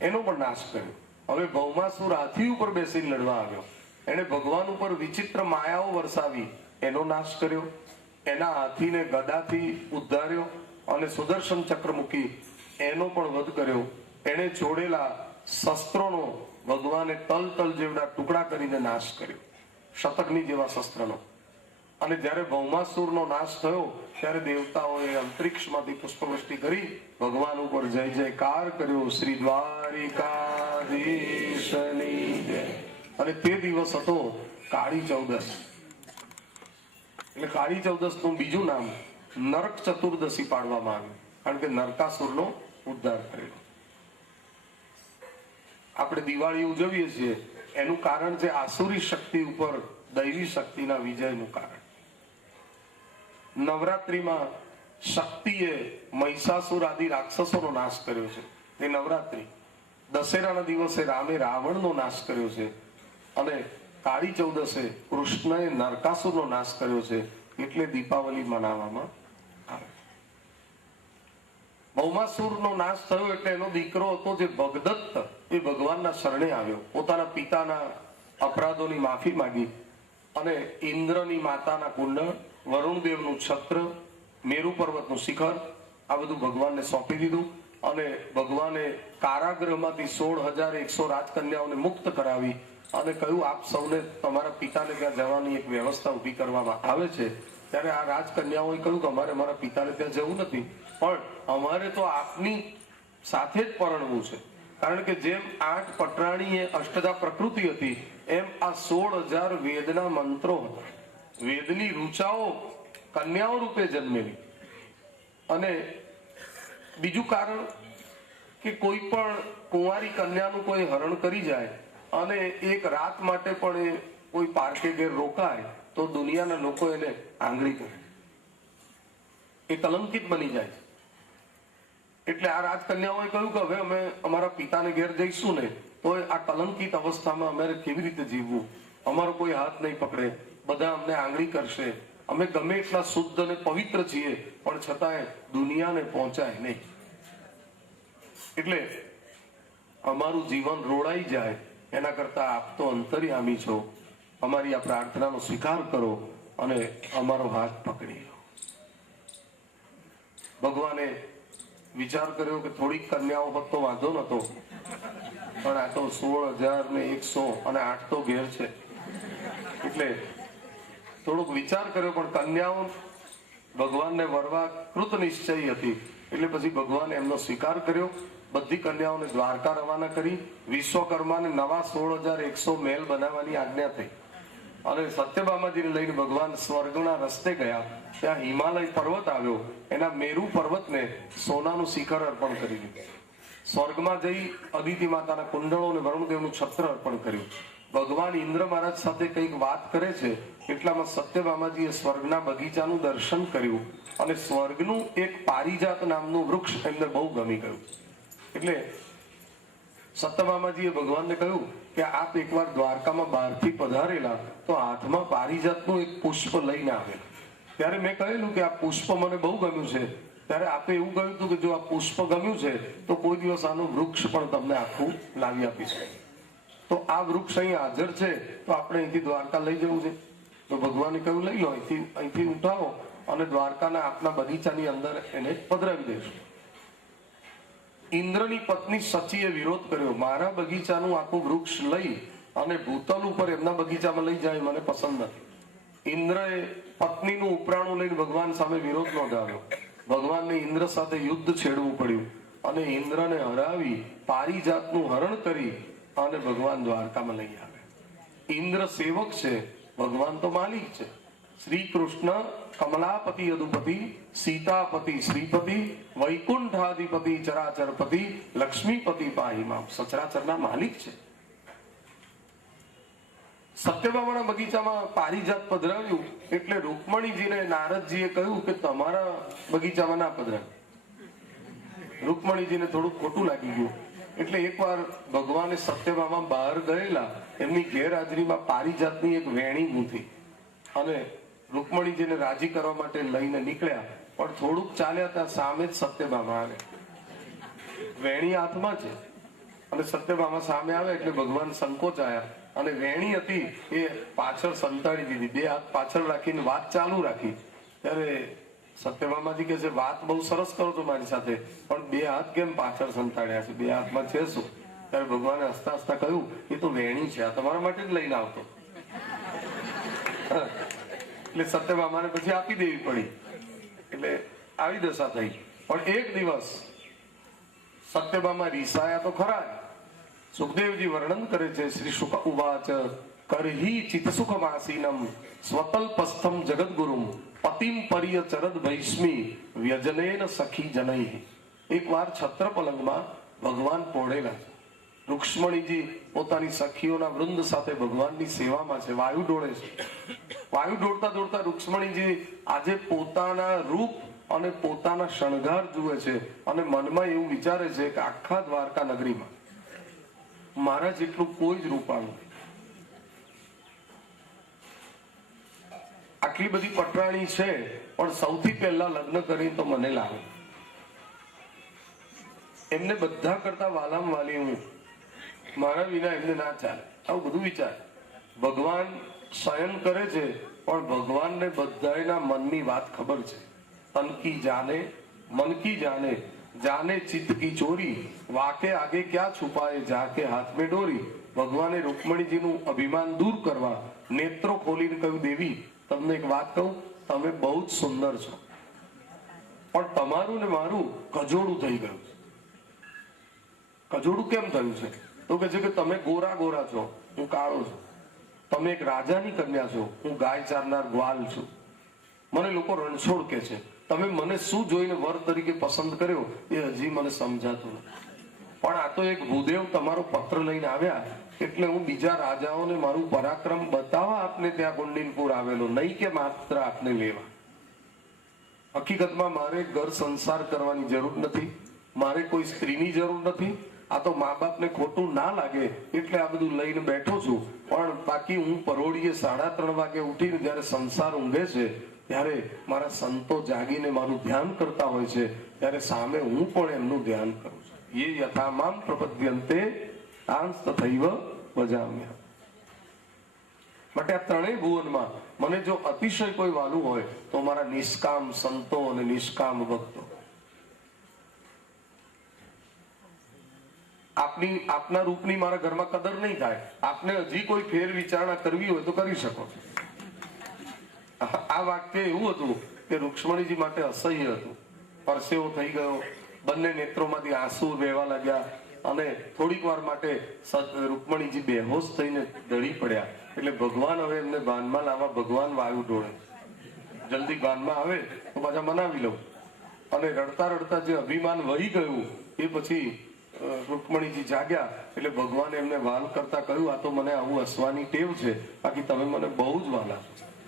એનો પણ નાશ કર્યો. હવે ભૌમાસુર હાથી ઉપર બેસીને લડવા આવ્યો, એને ભગવાન ઉપર વિચિત્ર માયાઓ વરસાવી, એનો નાશ કર્યો. એના હાથીને ગદાથી ઉદ્ધાર્યો અને સુદર્શન ચક્ર મૂકી એનો પણ વધ કર્યો. એને છોડેલા શસ્ત્રોનો ભગવાને તલ જેવડા ટુકડા કરીને નાશ કર્યો, શતગ્નિ જેવા શસ્ત્રનો. અને જ્યારે ભૌમાસુરનો નાશ થયો ત્યારે દેવતાઓએ અંતરિક્ષમાંથી પુષ્પવૃષ્ટિ કરી ભગવાન ઉપર જય જયકાર કર્યો, શ્રી દ્વારિકાધીશની જય. અને તે દિવસ હતો કાળી ચૌદશ. એટલે કાળી ચૌદશ નું બીજું નામ નરક ચતુર્દશી પાડવામાં આવ્યું, કારણ કે નરકાસુરનો ઉદ્ધાર કરેલો. આપણે દિવાળી ઉજવીએ છીએ એનું કારણ છે આસુરી શક્તિ ઉપર દૈવી શક્તિના વિજયનું કારણ. નવરાત્રીમાં શક્તિએ મહિષાસુર આદિ રાક્ષસોનો નાશ કર્યો છે, એ નવરાત્રી. દશેરાના દિવસે રામે રાવણનો નાશ કર્યો છે અને કાળી ચૌદશે કૃષ્ણએ નરકાસુરનો નાશ કર્યો છે, એટલે દીપાવલી મનાવવામાં આવે. ભૌમાસુરનો નાશ થયો એટલે એનો દીકરો હતો જે ભગદત્ત, એ ભગવાનના શરણે આવ્યો, પોતાના પિતાના અપરાધોની માફી માંગી અને ઇન્દ્રની માતાના કુંડળ, વરુણદેવનું છત્ર, મેરુ પર્વતનું શિખર આ બધું ભગવાનને સોંપી દીધું. અને ભગવાને કારાગૃહમાંથી 16,100 રાજકન્યાઓને મુક્ત કરાવી અને કહ્યું આપ સૌને તમારા પિતાને ત્યાં જવાની એક વ્યવસ્થા ઊભી કરવામાં આવે છે. ત્યારે આ રાજકન્યાઓએ કહ્યું કે અમારે અમારા પિતાને ત્યાં જવું નથી, પણ અમારે તો આપની સાથે જ પરણવું છે. કારણ કે જેમ 8 પટરાણી એ અષ્ટધા પ્રકૃતિ હતી, એમ આ 16,000 વેદના મંત્રો હતા. વેદની ઋચાઓ કન્યાઓ રૂપે જન્મેલી. અને બીજું કારણ કે કોઈ પણ કુંવારી કન્યાનું કોઈ હરણ કરી જાય અને એક રાત માટે પણ એ કોઈ પાર્કે ઘેર રોકાય તો દુનિયાના લોકો એને આંગળી કરે, એ કલંકિત બની જાય છે. એટલે આ રાજકન્યાઓએ કહ્યું કે હવે અમે અમારા પિતાને ઘેર જઈશું ને તો આ કલંકિત અવસ્થામાં અમારે કેવી રીતે જીવવું? અમારો કોઈ હાથ નહીં પકડે, બધા અમને આંગળી કરશે, અમે ગમે એટલા શુદ્ધ અને પવિત્ર છીએ પણ છતાંય દુનિયાને પહોંચાય નહીં. એટલે અમારું જીવન રોડાઈ જાય એના કરતા આપ તો અંતર્યામી છો, અમારી આ પ્રાર્થનાનો સ્વીકાર કરો અને અમારો હાથ પકડી લો. ભગવાને વિચાર કર્યો કે થોડીક કન્યાઓ હોત તો વાંધો નતો, પણ આ તો 16,100 અને 8 તો ઘેર છે. એટલે થોડોક વિચાર કર્યો, પણ કન્યાઓ ભગવાનને વરવા કૃત નિશ્ચયી હતી. એટલે પછી ભગવાને એમનો સ્વીકાર કર્યો. બધી કન્યાઓને દ્વારકા રવાના કરી. વિશ્વકર્માને નવા 16,100 મહેલ બનાવવાની આજ્ઞા થઈ અને સત્યભામાજીને લઈને ભગવાન સ્વર્ગના રસ્તે ગયા. ત્યાં હિમાલય પર્વત આવ્યો, એના મેરુ પર્વતને સોનાનું શિખર અર્પણ કરી દીધું. સ્વર્ગમાં જઈ અદિતિ માતાના કુંડળો અને વરુણદેવનું છત્ર અર્પણ કર્યું. ભગવાન ઇન્દ્ર મહારાજ સાથે કંઈક વાત કરે છે એટલામાં સત્યભામાજીએ સ્વર્ગના બગીચાનું દર્શન કર્યું અને સ્વર્ગનું એક પારિજાત નામનું વૃક્ષ એમને બહુ ગમી ગયું. એટલે સત્યભામાજીએ ભગવાનને કહ્યું કે આપ એકવાર દ્વારકામાં બહારથી પધારેલા તો હાથમાં પારિજાતનું એક પુષ્પ લઈને આવેલા. ત્યારે મેં કહેલું કે આ પુષ્પ મને બહુ ગમ્યું છે. ત્યારે આપે એવું કહ્યું હતું કે જો આ પુષ્પ ગમ્યું છે તો કોઈ દિવસ આનું વૃક્ષ પણ તમને આખું લાવી આપીશું. તો આ વૃક્ષ અહીં હાજર છે તો આપણે અહીંથી દ્વારકા લઈ જવું છે. તો ભગવાને કહ્યું લઈ લો, અહીંથી ઉઠાવો અને દ્વારકાના આપના બગીચાની અંદર એને પધરાવી દઈશું. ઇન્દ્રની પત્ની સચીએ વિરોધ કર્યો. મારા બગીચાનું આખું વૃક્ષ લઈ અને ભૂતલ ઉપર એમના બગીચામાં લઈ જાય મને પસંદ નથી. ઇન્દ્રએ પત્નીનું ઉપરાણું લઈને ભગવાન સામે વિરોધ નોંધાવ્યો. ભગવાનને ઇન્દ્ર સાથે યુદ્ધ છેડવું પડ્યું અને ઇન્દ્રને હરાવી પારિજાતનું હરણ કરી અને ભગવાન દ્વારકામાં લઈ આવે. ઇન્દ્ર સેવક છે, ભગવાન તો માલિક છે. શ્રી કૃષ્ણ કમલાપતિ યદુપતિ, સીતાપતિ શ્રીપતિ, વૈકુંઠાધિપતિ ચરાચરપતિ, લક્ષ્મીપતિ પાહિમામ. સચરાચરના માલિક છે. સત્યભામાના બગીચામાં પારિજાત પધરાવ્યું એટલે રૂકમણીજીને નારદજીએ કહ્યું કે તમારા બગીચામાં ના પધરાવ્યું. રૂકમણીજીને થોડું ખોટું લાગી ગયું. એટલે એકવાર ભગવાને સત્યભામા બહાર ગયેલા, એમની ગેરહાજરીમાં પારિજાતની એક વેણી ગૂંથી અને રૂકમણીજીને રાજી કરવા માટે લઈને નીકળ્યા. પણ થોડુંક ચાલ્યા ત્યાં સામે જ સત્યભામા આવે. વેણી હાથમાં છે અને સત્યભામા સામે આવે એટલે ભગવાન સંકોચાયા અને વેણી હતી એ પાછળ સંતાડી દીધી. બે હાથ પાછળ રાખીને વાત ચાલુ રાખી. ત્યારે સત્યભામાજી કહે છે વાત બહુ સરસ કરો છો મારી સાથે, પણ બે હાથ કેમ પાછળ સંતાડ્યા છે? બે હાથમાં છે શું? ત્યારે ભગવાને હસતા હસતા કહ્યું એ તો વેણી છે, આ તમારા માટે જ લઈને આવતો. એટલે સત્યભામાને પછી આપી દેવી પડી. એટલે આવી દશા થઈ. પણ એક દિવસ સત્યભામા રીસાયા તો ખરા જ. સુખદેવજી વર્ણન કરે છે. શ્રી શુક ઉવાચ કરહી ચિત્તસુખમાસીનમ સ્વતલ્પસ્થમ જગદગુરુમ પતિમ પરિય ચરદ ભૈષ્મી વ્યજનેન સખી જનૈ. એકવાર છત્ર પલંગમાં ભગવાન પોઢેલા છે. રૂક્ષ્મણીજી પોતાની સખીઓના વૃંદ સાથે ભગવાનની સેવામાં છે. વાયુ ડોળે છે. વાયુ ડોળતા દોડતા રૂક્ષ્મણીજી આજે પોતાના રૂપ અને પોતાના શણગાર જુએ છે અને મનમાં એવું વિચારે છે કે આખા દ્વારકા નગરીમાં મારા જેટલું કોઈ જ રૂપાળું નહીં. આટલી બધી પટરાણી છે પણ સૌથી પહેલા લગ્ન કરી તો મને લાગે. એમને બધા કરતા વાલામ વાલી હું, મારા વિના એમને ના ચાલે. આવું બધું વિચાર. ભગવાન શયન કરે છે પણ ભગવાનને બધાના મનની વાત ખબર છે. તન કી જાને મન કી જાને, જાને ચિત્ત કી ચોરી, વાકે આગે ક્યાં છુપાએ જાકે હાથ મેં ડોરી. ભગવાને રૂકમણીજીનું અભિમાન દૂર કરવા નેત્રો ખોલીને કહ્યું દેવી તમને એક વાત કહું, તમે બહુ જ સુંદર છો પણ તમારું ને મારું કજોડું થઈ ગયું છે. કજોડું કેમ થયું છે? તો કે છે કે તમે ગોરા ગોરા છો, હું કાળો છું. તમે એક રાજાની કન્યા છો, હું ગાય ચારનાર ગ્વાલ છું. મને લોકો રણછોડ કે છે. તમે મને શું જોઈને વર તરીકે પસંદ કર્યો એ હજી મને સમજાતું નથી. પણ આ તો એક ભૂદેવ તમારો પત્ર લઈને આવ્યા એટલે હું બીજા રાજાઓને મારું પરાક્રમ બતાવવા આપને ત્યાં ગુંડીનપુર આવેલો, નહીં કે માત્ર આપને લેવા. હકીકતમાં મારે ઘર સંસાર કરવાની જરૂર નથી, મારે કોઈ સ્ત્રીની જરૂર નથી. આ તો મા બાપને ખોટું ના લાગે એટલે આ બધું લઈને બેઠો છું. પણ બાકી હું પરોઢીએ 3:30 વાગે ઉઠીને જયારે સંસાર ઊંઘે છે ત્યારે મારા સંતો જાગીને મારું ધ્યાન કરતા હોય છે, ત્યારે સામે હું પણ એમનું ધ્યાન કરું છું. એ યથામામ પ્રપદ્યંતે તાંસ તથૈવ ભજામ્ય. માટે આ ત્રણેય ભુવનમાં મને જો અતિશય કોઈ વાલું હોય તો મારા નિષ્કામ સંતો અને નિષ્કામ ભક્તો. આપના રૂપની મારા ઘરમાં કદર નહીં થાય. આપને હજી કોઈ ફેર વિચારણા કરવી હોય તો કરી શકો છો. આ વાક્ય એવું હતું કે રૂક્ષ્મણીજી માટે અસહ્ય હતું. પરસેવો થઈ ગયો, બંને નેત્રોમાંથી આંસુ વહેવા લાગ્યા અને થોડીક વાર માટે રૂક્ષ્મણીજી બેહોશ થઈને ઢળી પડ્યા. એટલે ભગવાન હવે એમને ભાનમાં લાવવા ભગવાન વાયુ ઢોળે, જલ્દી ભાનમાં આવે તો પાછા મનાવી લઉં. અને રડતા રડતા જે અભિમાન વહી ગયું એ પછી રૂક્ષ્મણીજી જાગ્યા એટલે ભગવાને એમને વાલ કરતા કહ્યું, આ તો મને આવું હસવાની ટેવ છે, બાકી તમે મને બહુ જ વાલા.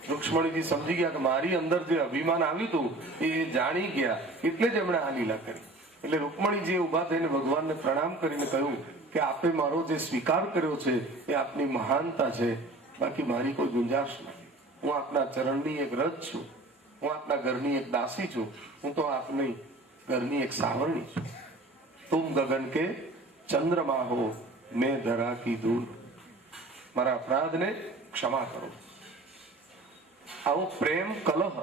રૂક્ષ્મણીજી સમજી ગયા કે મારી અંદર જે અભિમાન આવ્યું હતું એ જાણી ગયા, એટલે જ એમણે આ લીલા કરી. એટલે રૂક્ષ્મણીજીએ ઉભા થઈને ભગવાનને પ્રણામ કરીને કહ્યું કે આપે મારો જે સ્વીકાર કર્યો છે એ આપની મહાનતા છે, બાકી મારી કોઈ ગુંજાશ નથી. હું આપના ચરણની એક રજ છું, હું આપના ઘરની એક દાસી છું, હું તો આપની ઘરની એક સાવરણી છું. તુમ ગગન કે ચંદ્રમા હો, મેં ધરા કી ધૂળ. મારા અપરાધને ક્ષમા કરો. આવો પ્રેમ કલહ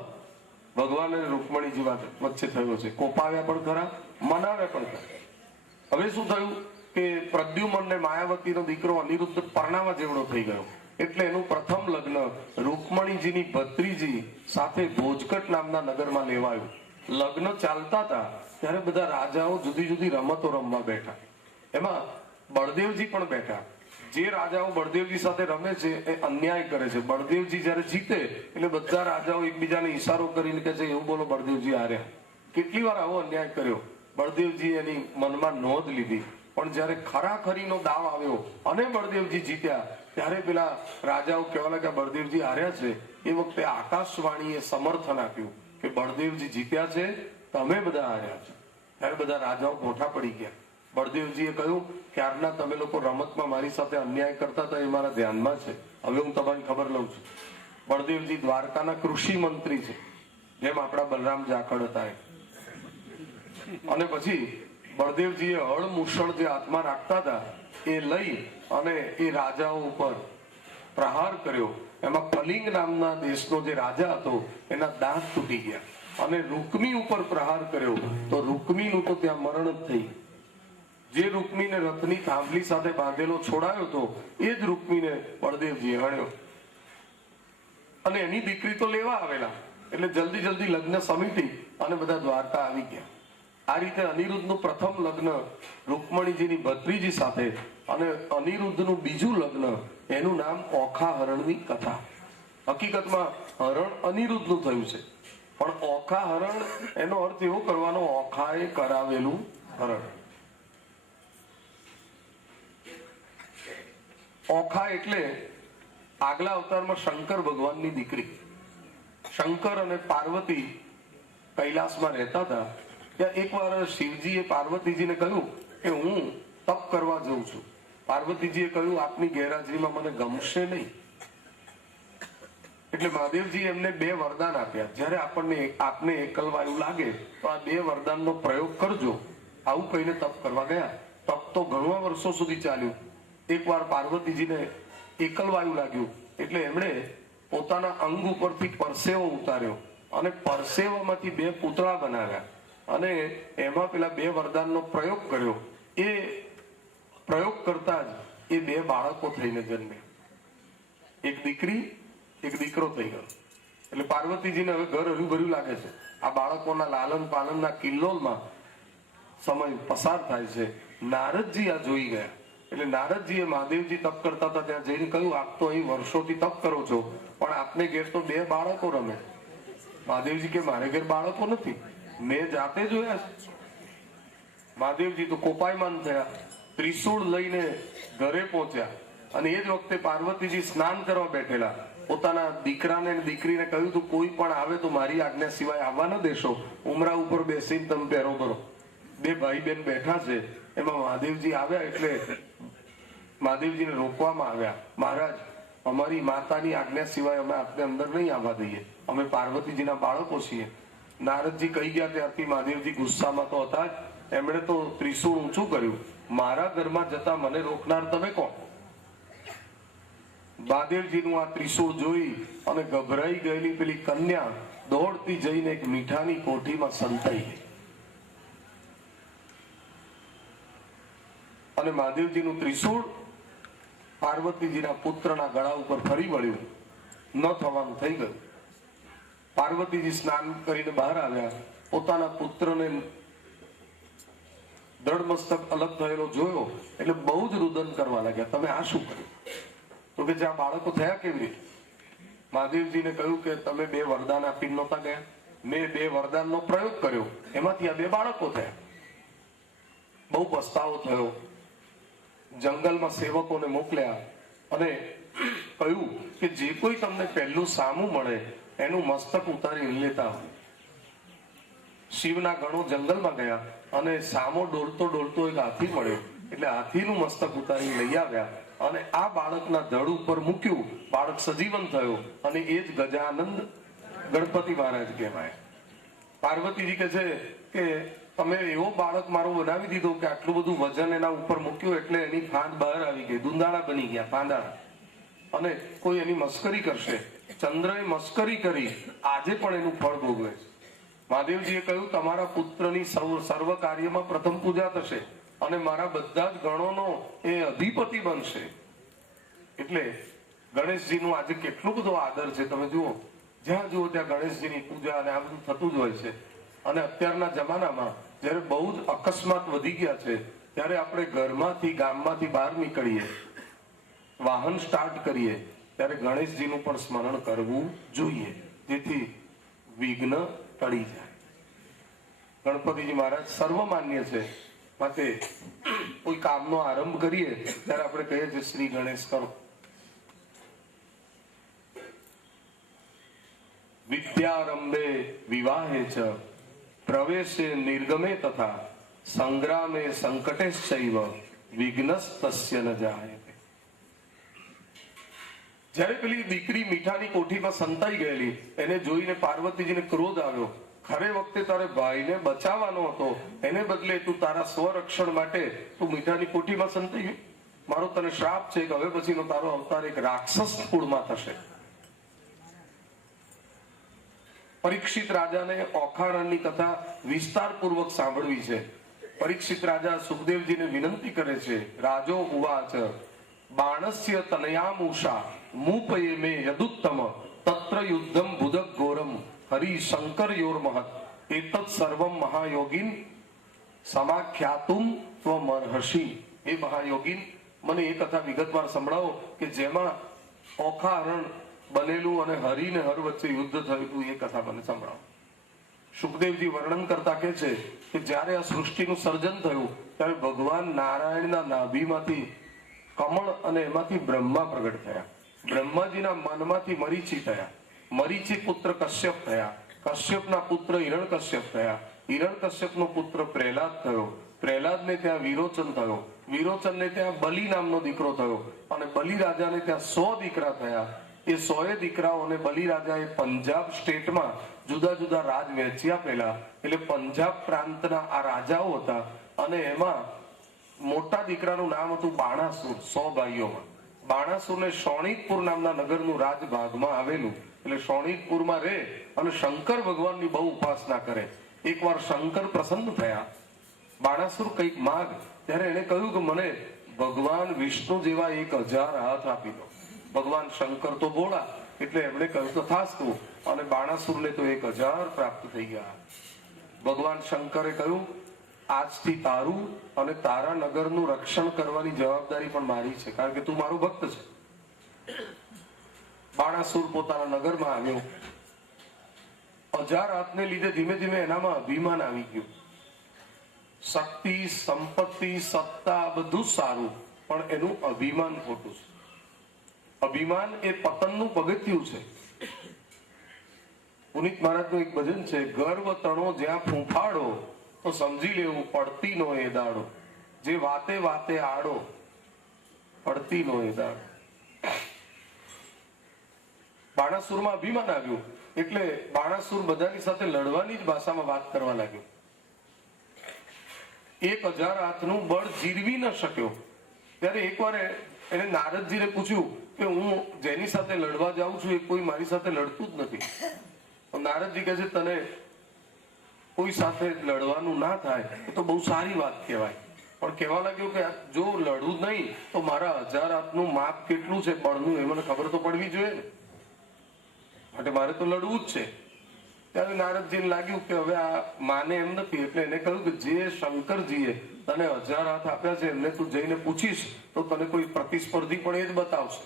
ભગવાન અને રૂક્ષ્મણીજી વચ્ચે થયો છે. કોપાવ્યા પણ ખરા, મનાવ્યા પણ ખરા. હવે શું થયું કે પ્રદ્યુમન ને માયાવતીનો દીકરો અનિરુદ્ધ પરણાવા જેવડો થઈ ગયો. એટલે એનું પ્રથમ લગ્ન રૂક્ષ્મણીજીની ભત્રીજી સાથે ભોજકટ નામના નગરમાં લેવાયું. લગ્ન ચાલતા હતા ત્યારે બધા રાજાઓ જુદી જુદી રમતો રમવા બેઠા. એમાં બળદેવજી પણ બેઠા. જે રાજાઓ બળદેવજી સાથે રમે છે એ અન્યાય કરે છે. બળદેવજી જયારે જીતે એટલે બધા રાજાઓ એકબીજાને ઈશારો કરીને કહે છે એવું બોલો બળદેવજી હાર્યા. કેટલી વાર આવો અન્યાય કર્યો. બળદેવજી એની મનમાં નોંધ લીધી. પણ જયારે ખરાખરીનો દાવ આવ્યો અને બળદેવજી જીત્યા ત્યારે પેલા રાજાઓ કહેવા લાગ્યા બળદેવજી હાર્યા છે. એ વખતે આકાશવાણીએ સમર્થન આપ્યું કે બળદેવજી જીત્યા છે, તમે બધા હાર્યા છો. ત્યારે બધા રાજાઓ મોટા પડી ગયા. બળદેવજીએ કહ્યું ક્યારના તમે લોકો રમતમાં મારી સાથે અન્યાય કરતા હતા એ મારા ધ્યાનમાં છે, હવે હું તમારી ખબર લઉં છું. બળદેવજી દ્વારકાના કૃષિ મંત્રી છે, જેમ આપણા બલરામ જાખડ હતા. અને પછી બળદેવજીએ હળ મુષળ જે હાથમાં રાખતા હતા એ લઈ અને એ રાજાઓ ઉપર પ્રહાર કર્યો. એમાં કલિંગ નામના દેશનો જે રાજા હતો એના દાંત તૂટી ગયા. અને રૂકમી ઉપર પ્રહાર કર્યો તો રૂકમીનું તો ત્યાં મરણ જ થઈ. જે રૂકમીને રથની થાંભલી સાથે બાંધેલો છોડાયો હતો એ જ રૂકમીને બળદેવજીએ હણ્યો. અને એની દીકરી તો લેવા આવેલા એટલે જલ્દી જલ્દી લગ્ન સમિતિ અને બધા દ્વારકા આવી ગયા. આ રીતે અનિરુદ્ધનું પ્રથમ લગ્ન રૂક્ષ્મણીજીની ભત્રીજી સાથે અને અનિરુદ્ધનું બીજું લગ્ન એનું નામ ઓખા હરણની કથા. હકીકતમાં હરણ અનિરુદ્ધનું થયું છે, પણ ઓખા હરણ એનો અર્થ એવો કરવાનો ઓખાએ કરાવેલું હરણ. ઓખા એટલે આગલા અવતારમાં શંકર ભગવાનની દીકરી. શંકર અને પાર્વતી કૈલાસમાં રહેતા હતા. ત્યાં એકવાર શિવજીએ પાર્વતીજીને કહ્યું કે હું તપ કરવા જઉં છું. પાર્વતીજીએ કહ્યું આપની ગેરહાજરીમાં મને ગમશે નહીં. એટલે મહાદેવજી એમને 2 વરદાન આપ્યા. જ્યારે આપને એકલવાયું લાગે તો આ 2 વરદાનનો પ્રયોગ કરજો. આવું કહીને તપ કરવા ગયા. તપ તો ઘણા વર્ષો સુધી ચાલ્યું. એકવાર પાર્વતીજીને એકલવાયું લાગ્યું એટલે એમણે પોતાના અંગ ઉપરથી પરસેવો ઉતાર્યો અને પરસેવામાંથી 2 પૂતળા બનાવ્યા અને એમાં પેલા 2 વરદાનનો પ્રયોગ કર્યો. એ પ્રયોગ કરતા જ એ 2 બાળકો થઈને જન્મ્યા. એક દીકરી એક દીકરો થઈ ગયો. એટલે પાર્વતીજીને હવે ઘર હર્યું લાગે છે. આ બાળકોના લાલન પાલનના કિલ્લોલમાં સમય પસાર થાય છે. નારદજી આ જોઈ ગયા. એટલે નારદજીએ મહાદેવજી તપ કરતા હતા ત્યાં જઈને કહ્યું આપ તો અહીં વર્ષોથી તપ કરો છો પણ આપને ઘેર તો 2 બાળકો રમે. મહાદેવજી કે મારે ઘેર બાળકો નથી, મેં જાતે જોયા છે. મહાદેવજી તો કોપાયમાન થયા. ત્રિશૂળ લઈને ઘરે પહોંચ્યા અને એ જ વખતે પાર્વતીજી સ્નાન કરવા બેઠેલા, પોતાના દીકરાને અને દીકરીને કહ્યું તું કોઈ પણ આવે તો મારી આજ્ઞા સિવાય આવવા ન દેશો, ઉમરા ઉપર બેસીને તમે પહેરો કરો. બે ભાઈ બેન બેઠા છે, એમાં મહાદેવજી આવ્યા એટલે મહાદેવજીને રોકવામાં આવ્યા. મહારાજ, અમારી માતાની આજ્ઞા સિવાય અમે આપને અંદર નહીં આવવા દઈએ, અમે પાર્વતીજીના બાળકો છીએ. નારદજી કહી ગયા ત્યારથી મહાદેવજી ગુસ્સામાં તો હતા જ. એમણે તો ત્રિશૂળ ઊંચું કર્યું, મારા ઘરમાં જતા મને રોકનાર તમે કોણ? મહાદેવજીનું આ ત્રિશૂળ જોઈ અને ગભરાઈ ગયેલી પેલી કન્યા દોડતી જઈને એક મીઠાની કોઠીમાં સંતાઈ ગઈ. અને મહાદેવજીનું ત્રિશૂળ પાર્વતીજીના પુત્રના ગળા ઉપર ફરી વળ્યું, ન થવાનું થઈ ગયું. પાર્વતીજી સ્નાન કરીને બહાર આવ્યા, પોતાના પુત્રને દળ મસ્તક અલગ થયેલો જોયો એટલે બહુ જ રુદન કરવા લાગ્યા, તમે આ શું કર્યું? તો કે જે આ બાળકો થયા કેવી રીતે? મહાદેવજીને કહ્યું કે તમે 2 વરદાન આપી નહોતા ગયા, મેં 2 વરદાનનો પ્રયોગ કર્યો, એમાંથી આ 2 બાળકો થયા. બહુ પસ્તાવો થયો. જંગલમાં સેવકોને મોકલ્યા અને કહ્યું કે જે કોઈ તમને પહેલું સામું મળે એનું મસ્તક ઉતારી લેતા. શિવના ગણો જંગલમાં ગયા અને સામો ડોલતો ડોલતો એક હાથી મળ્યો, એટલે હાથીનું મસ્તક ઉતારી લઈ આવ્યા અને આ બાળકના ધડ ઉપર મૂક્યું. બાળક સજીવન થયો અને એ જ ગજાનંદ ગણપતિ મહારાજ કહેવાય. પાર્વતીજી કહે છે કે તમે એવો બાળક મારો બનાવી દીધો કે આટલું બધું વજન એના ઉપર મૂક્યું એટલે એની ફાંદ બહાર આવી ગઈ, દુંદાળા બની ગયા, પાંદાળા. અને કોઈ એની મસ્કરી કરશે. ચંદ્રએ મસ્કરી કરી, આજે પણ એનું ફળ ભોગવે છે. મહાદેવજીએ કહ્યું તમારા પુત્રની સર્વ કાર્યમાં પ્રથમ પૂજા થશે અને મારા બધા જ ગણોનો એ અધિપતિ બનશે. એટલે ગણેશજીનું આજે કેટલું બધો આદર છે. તમે જુઓ, જ્યાં જુઓ ત્યાં ગણેશજીની પૂજા અને આ બધું થતું જ હોય છે. અને અત્યારના જમાનામાં જ્યારે બહુ જ અકસ્માત વધી ગયા છે, ત્યારે આપણે ઘરમાંથી ગામમાંથી બહાર નીકળીએ, વાહન સ્ટાર્ટ કરીએ, ત્યારે ગણેશજીનું પણ સ્મરણ કરવું જોઈએ, જેથી વિઘ્ન ટળી જાય. ગણપતિજી મહારાજ સર્વમાન્ય છે, માટે કોઈ કામનો આરંભ કરીએ ત્યારે આપણે કહીએ છીએ શ્રી ગણેશ કરો. વિદ્યારંભે વિવાહે ચ પ્રવેશે નિર્ગમે તથા સંગ્રામે સંકટેશ્ચૈવ વિઘ્નસ્તસ્ય ન જાયતે. જ્યારે પેલી દીકરી મીઠાની કોઠીમાં સંતાઈ ગયેલી, એને જોઈને પાર્વતીજીને ક્રોધ આવ્યો. ખરે વખતે તારે ભાઈને બચાવવાનો હતો, એને બદલે તું તારા સ્વરક્ષણ માટે તું મીઠાની કોઠીમાં સંતાઈ ગઈ. મારો તને શ્રાપ છે કે હવે પછીનો તારો અવતાર એક રાક્ષસ કુળમાં થશે. પરીક્ષિત રાજાને ઓખારણની કથા વિસ્તારપૂર્વક સાંભળવી છે. પરીક્ષિત રાજા સુખદેવજીને વિનંતી કરે છે. રાજો ઉવાચ બાણસ્ય તનયામુષા મૂપયે મે યદુત્તમ તત્ર યુદ્ધમ ભુદક ઘોરમ હરિ શંકર યોર્મહત એતત સર્વમ મહાયોગીન સમાખ્યાતુમ ત્વમર્હસી. એ મહાયોગીન, મને એ કથા વિગતવાર સંભળાવો કે જેમાં ઓખાહરણ બનેલું અને હરિ ને હર વચ્ચે યુદ્ધ થયું હતું, એ કથા મને સંભળાવો. સુખદેવજી વર્ણન કરતા કહે છે કે જ્યારે આ સૃષ્ટિનું સર્જન થયું ત્યારે ભગવાન નારાયણના નાભીમાંથી કમળ અને એમાંથી બ્રહ્મા પ્રગટ થયા. બ્રહ્માજીના મનમાંથી મરીચી થયા. મરીચી પુત્ર કશ્યપ થયા. કશ્યપના પુત્ર હિરણ્યકશ્યપ થયા. હિરણ્યકશ્યપનો પુત્ર પ્રહલાદ થયો. પ્રહલાદને ત્યાં વિરોચન થયો. વિરોચનને ત્યાં બલિ નામનો દીકરો થયો અને બલિ રાજાને ત્યાં 100 દીકરા થયા. એ 100 દીકરાઓને બલિ રાજાએ પંજાબ સ્ટેટમાં જુદા જુદા રાજ વહેંચી આપેલા. એટલે પંજાબ પ્રાંતના આ રાજાઓ હતા અને એમાં મોટા દીકરાનું નામ હતું બાણાસુર. 100 ભાઈઓમાં બાણાસુરને શોણિતપુર નામના નગરનું રાજભાગમાં આવેલું. એટલે શોણિતપુરમાં રહે અને શંકર ભગવાનની બહુ ઉપાસના કરે. એકવાર શંકર પ્રસન્ન થયા. બાણાસુર કંઈક માગ, ત્યારે એને કહ્યું કે મને ભગવાન વિષ્ણુ જેવા 1000 હાથ આપી દો. ભગવાન શંકર તો બોલા એટલે એમણે કહ્યું તો થાસ્તું, અને બાણાસુરને તો 1000 પ્રાપ્ત થઈ ગયા. ભગવાન શંકરે કહ્યું આજથી તારું અને તારા નગરનું રક્ષણ કરવાની જવાબદારી પણ મારી છે, કારણ કે તું મારો ભક્ત છે. બાણાસુર પોતાના નગરમાં આવ્યો. 1000 હાથને લીધે ધીમે ધીમે એનામાં અભિમાન આવી ગયું. શક્તિ, સંપત્તિ, સત્તા બધું સારું, પણ એનું અભિમાન ખોટું છે. અભિમાન એ પતનનું પગથિયું છે. પુનિત મહારાજનું એક ભજન છે, ગર્વ તણો જ્યાં ફૂંફાડો તો સમજી લેવું પડતી નો એ દાડો, જે વાતે વાતે આડો પડતી નો એ દાડો. બાણાસુરમાં અભિમાન આવ્યું એટલે બાણાસુર બધાની સાથે લડવાની જ ભાષામાં વાત કરવા લાગ્યો. 1000 હાથનું બળ જીરવી ન શક્યો. ત્યારે એકવાર એને નારદજીને પૂછ્યું કે હું જેની સાથે લડવા જાઉં છું એ કોઈ મારી સાથે લડતું જ નથી. નારદજી કહે છે, તને કોઈ સાથે લડવાનું ના થાય એ તો બહુ સારી વાત કહેવાય, પણ કહેવા લાગ્યો કે જો લડવું નહીં તો મારા 1000 હાથનું માપ કેટલું છે બળનું એ મને ખબર તો પડવી જોઈએ ને, માટે મારે તો લડવું જ છે. ત્યારે નારદજીને લાગ્યું કે હવે આ માને એમ નથી, એટલે એને કહ્યું કે જે શંકરજીએ તને 1000 હાથ આપ્યા છે એમને તું જઈને પૂછીશ તો તને કોઈ પ્રતિસ્પર્ધી પણ એ જ બતાવશે.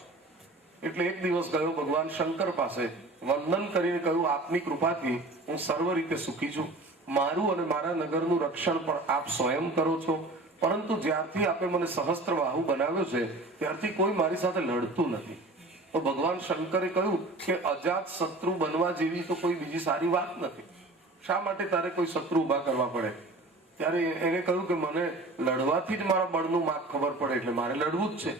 એટલે એક દિવસ ગયો ભગવાન શંકર પાસે, વંદન કરીને કહ્યું, આપની કૃપાથી હું સર્વ રીતે સુખી છું, મારું અને મારા નગરનું રક્ષણ પણ આપ સ્વયં કરો છો, પરંતુ જ્યારથી આપે મને સહસ્ત્રબાહુ બનાવ્યો છે ત્યારથી કોઈ મારી સાથે લડતું નથી. તો ભગવાન શંકરે કહ્યું કે અજાત શત્રુ બનવા જેવી તો કોઈ બીજી સારી વાત નથી, શા માટે તારે કોઈ શત્રુ ઉભા કરવા પડે? ત્યારે એને કહ્યું કે મને લડવાથી જ મારા બળનું માપ ખબર પડે એટલે મારે લડવું જ છે.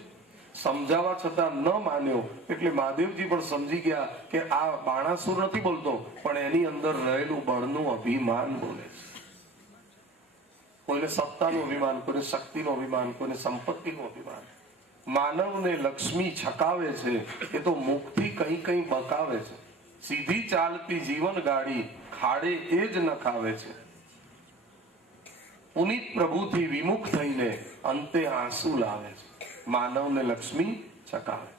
સમજાવવા છતાં ન માન્યો એટલે મહાદેવજી પણ સમજી ગયા કે આ બાણાસુર નથી બોલતો, પણ એની અંદર રહેલું બળનું અભિમાન બોલે છે. કોઈને સત્તાનું અભિમાન, કોઈને શક્તિનું અભિમાન, કોઈને સંપત્તિનું અભિમાન. માનવને લક્ષ્મી છકાવે છે એ તો મુખથી કઈ કઈ બકાવે છે, સીધી ચાલતી જીવન ગાડી ખાડે એ જ નખાવે છે. પુનિત પ્રભુથી વિમુખ થઈને અંતે આંસુ લાવે છે. માનવને લક્ષ્મી છકાવે,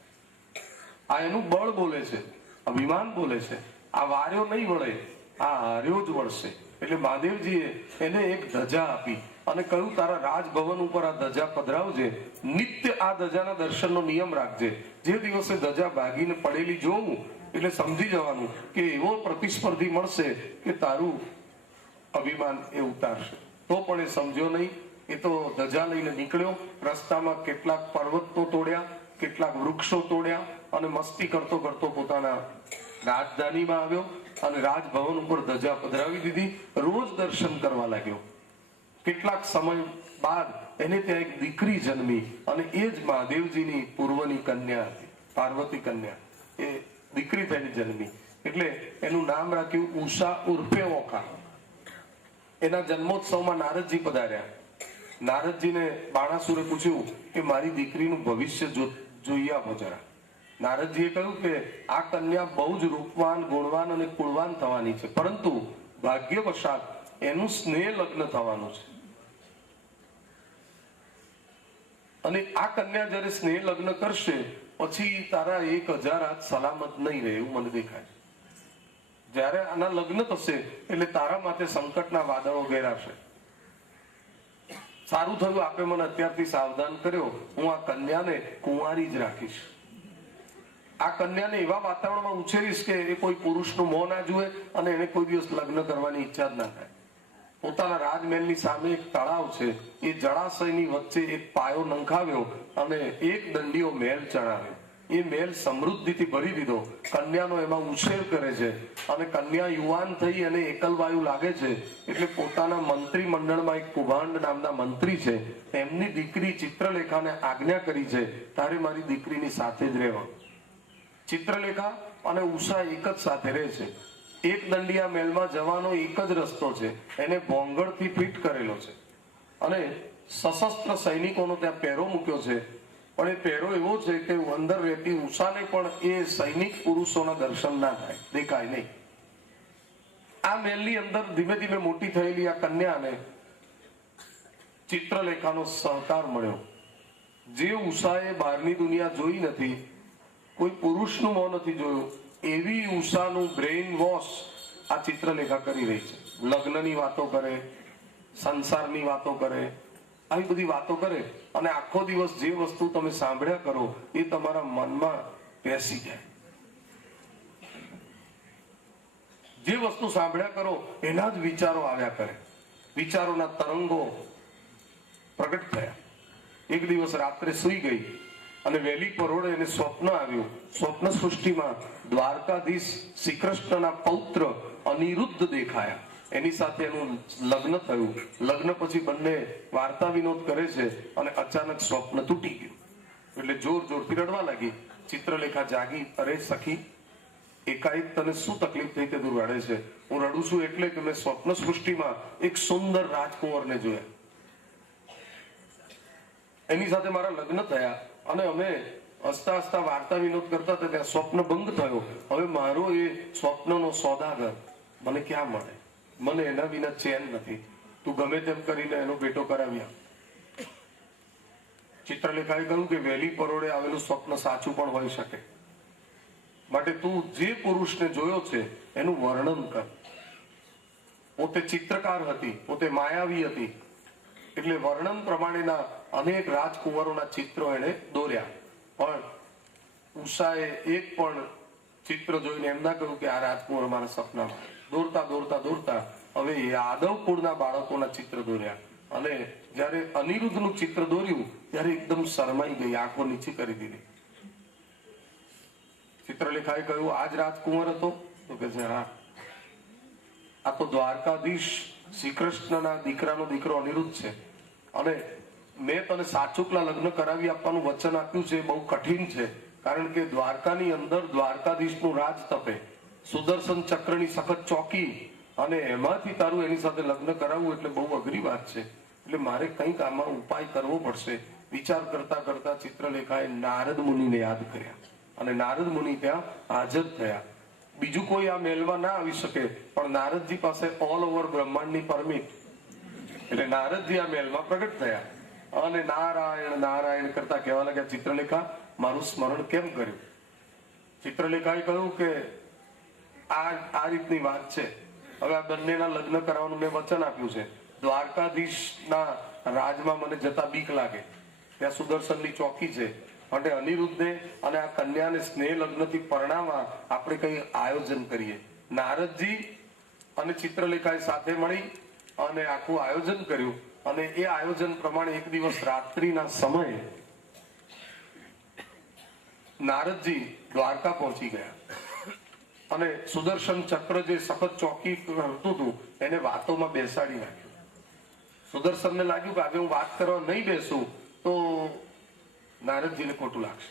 આ એનું બળ બોલે છે, અભિમાન બોલે છે. આ વાર્યો નહીં વળે, આ હાર્યો જ વળશે. એટલે મહાદેવજીએ એને એક ધજા આપી અને કહ્યું, તારા રાજભવન ઉપર આ ધજા પધરાવજે, નિત્ય આ ધજાના દર્શનનો નિયમ રાખજે. જે દિવસે ધજા ભાગીને પડેલી જોવું એટલે સમજી જવાનું કે એવો પ્રતિસ્પર્ધી મળશે કે તારું અભિમાન એ ઉતારશે. તો પણ એ સમજ્યો નહીં, એ તો ધજા લઈને નીકળ્યો. રસ્તામાં કેટલાક પર્વતો તોડ્યા, કેટલાક વૃક્ષો તોડ્યા અને મસ્તી કરતો કરતો પોતાના રાજધાનીમાં આવ્યો અને રાજભવન ઉપર ધજા પધરાવી દીધી. રોજ દર્શન કરવા લાગ્યો. કેટલાક સમય બાદ એને ત્યાં એક દીકરી જન્મી અને એ જ મહાદેવજીની પૂર્વની કન્યા હતી, પાર્વતી કન્યા. એ દીકરી થઈને જન્મી એટલે એનું નામ રાખ્યું ઉષા ઉર્ફે ઓખા. એના જન્મોત્સવમાં નારદજી પધાર્યા. નારદજીને બાણાસુરે પૂછ્યું કે મારી દીકરીનું ભવિષ્ય જોઈ આપો જરા. નારદજીએ કહ્યું કે આ કન્યા બહુ જ રૂપવાન, ગુણવાન અને કુળવાન થવાની છે, પરંતુ ભાગ્યવશાત એનું સ્નેહ લગ્ન થવાનું છે. અને આ કન્યા જયારે સ્નેહ લગ્ન કરશે પછી તારા 1000 હાથ સલામત નહીં રહે એવું મને દેખાય. જયારે આના લગ્ન થશે એટલે તારા માટે સંકટના વાદળો ઘેરાશે. સારું થયું આપે મને અત્યારથી સાવધાન કર્યો, હું આ કન્યાને કુંવારી જ રાખીશ. આ કન્યાને એવા વાતાવરણમાં ઉછેરીશ કે એ કોઈ પુરુષનું મોં ના જુએ અને એને કોઈ દિવસ લગ્ન કરવાની ઈચ્છા જ ના થાય. પોતાના રાજમહેલની સામે એક તળાવ છે, એ જળાશયની વચ્ચે એક પાયો નંખાવ્યો અને એક દંડીઓ મહેલ ચણાવ્યો. એ મહેલ સમૃદ્ધિથી ભરી દીધો. કન્યાનો એમાં ઉછેર કરે છે અને કન્યા યુવાન થઈ અને એકલવાયુ લાગે છે એટલે પોતાના મંત્રી મંડળમાં એક કુભાંડ નામના મંત્રી છે, એમની દીકરી ચિત્રલેખાને આજ્ઞા કરી છે તારે મારી દીકરીની સાથે જ રહેવાનું. ચિત્રલેખા અને ઉષા એક જ સાથે રહે છે. એક દંડિયા મહેલમાં જવાનો એક જ રસ્તો છે, એને ભોંગળથી ફિટ કરેલો છે અને સશસ્ત્ર સૈનિકોનો ત્યાં પહેરો મૂક્યો છે. પણ એ પહેરો એવો છે કે અંદર રહેતી ઉષાને પણ એ સૈનિક પુરુષોના દર્શન ના થાય, દેખાય નહીં. આ મહેલની અંદર ધીમે ધીમે મોટી થયેલી આ કન્યાને ચિત્રલેખાનો સહકાર મળ્યો. જે ઉષાએ બહારની દુનિયા જોઈ નથી, કોઈ પુરુષનું મોં નથી જોયું, એવી ઉષાનું બ્રેઇન વોશ આ ચિત્રલેખા કરી રહી છે. લગ્નની વાતો કરે, સંસારની વાતો કરે, આવી બધી વાતો કરે અને આખો દિવસ જે વસ્તુ તમે સાંભળ્યા કરો એ તમારા મનમાં બેસી જાય. જે વસ્તુ સાંભળ્યા કરો એના જ વિચારો આવ્યા કરે, વિચારોના તરંગો પ્રગટ થયા. એક દિવસ રાત્રે સૂઈ ગઈ અને વહેલી પરોળે એને સ્વપ્ન આવ્યું. સ્વપ્ન સૃષ્ટિમાં દ્વારકાધીશ શ્રી કૃષ્ણના પૌત્ર અનિરુદ્ધ દેખાયા. એની સાથે એનું લગ્ન થયું. લગ્ન પછી બંને વાર્તા વિનોદ કરે છે અને અચાનક સ્વપ્ન તૂટી ગયું. એટલે જોર જોરથી રડવા લાગી. ચિત્રલેખા જાગી. અરે સખી, એકાએક તને શું તકલીફ થઈ કે તું રડે છે? હું રડું છું એટલે કે મેં સ્વપ્ન સૃષ્ટિમાં એક સુંદર રાજકુંવરને જોયા, એની સાથે મારા લગ્ન થયા અને અમે હસતા હસતા વાર્તા વિનોદ કરતા હતા ત્યાં સ્વપ્ન ભંગ થયો. હવે મારો એ સ્વપ્નનો સોદાગર મને ક્યાં મળે? મને એના વિના ચેન નથી. તું ગમે તેમ કરીને એનો ભેટો કરાવ્યા. ચિત્રલેખાએ કહ્યું કે વહેલી પરોળે આવેલું સ્વપ્ન સાચું પણ હોઈ શકે, માટે તું જે પુરુષને જોયો છે એનું વર્ણન કર. પોતે ચિત્રકાર હતી, પોતે માયાવી હતી, એટલે વર્ણન પ્રમાણેના અનેક રાજકુંવરોના ચિત્રો એને દોર્યા. પણ ઉષાએ એક પણ ચિત્ર જોઈને એમ ના કહ્યું કે આ રાજકુંવર મારા સપનામાં. દોરતા દોરતા દોરતા હવે યાદવ કુળના બાળકોના ચિત્ર દોર્યા. અને જયારે અનિરુદ્ધનું ચિત્ર દોર્યું ત્યારે એકદમ શરમાઈ ગઈ, આંખો નીચી કરી દીધી. ચિત્રલેખાએ કહ્યું, આ જ રાજકુંવર હતો? તો કે છે હા, આ તો દ્વારકાધીશ શ્રી કૃષ્ણના દીકરાનો દીકરો અનિરુદ્ધ છે. અને મેં તને સાચુકલા લગ્ન કરાવી આપવાનું વચન આપ્યું છે. બહુ કઠિન છે, કારણ કે દ્વારકાની અંદર દ્વારકાધીશનું રાજ તપે, સુદર્શન ચક્રની સખત ચોકી, અને એમાંથી તારું એની સાથે લગ્ન કરાવવું એટલે બહુ અઘરી વાત છે. એટલે મારે કંઈક આમાં ઉપાય કરવો પડશે. વિચાર કરતા કરતા ચિત્રલેખાએ નારદ મુનિને યાદ કર્યા અને નારદ મુનિ ત્યાં હાજર થયા. બીજું કોઈ આ મહેલમાં ના આવી શકે, પણ નારદજી પાસે ઓલ ઓવર બ્રહ્માંડની પરમિટ. એટલે નારદજી આ મહેલમાં પ્રગટ થયા અને નારાયણ નારાયણ કરતા કહેવા લાગ્યા, ચિત્રલેખા, મારું સ્મરણ કેમ કર્યું? ચિત્રલેખાએ કહ્યું કે આ રીતની વાત છે. હવે આ બંનેના લગ્ન કરાવવાનું મેં વચન આપ્યું છે. દ્વારકાધીશના રાજમાં મને જતા બીક લાગે, ત્યાં સુદર્શનની ચોકી છે, માટે અનિરુદ્ધને અને આ કન્યાને સ્નેહ લગ્નથી પરણાવવા આપણે કઈ આયોજન કરીએ. નારદજી અને ચિત્રલેખાએ સાથે મળી અને આખું આયોજન કર્યું. અને એ આયોજન પ્રમાણે એક દિવસ રાત્રિના સમયે નારદજી દ્વારકા પહોંચી ગયા અને સુદર્શન ચક્ર જે સખત ચોકી કરતું હતું એને વાતોમાં બેસાડી નાખ્યું. સુદર્શનને લાગ્યું કે આજે હું વાત કરવા નહીં બેસું તો નારદજીને ખોટું લાગશે,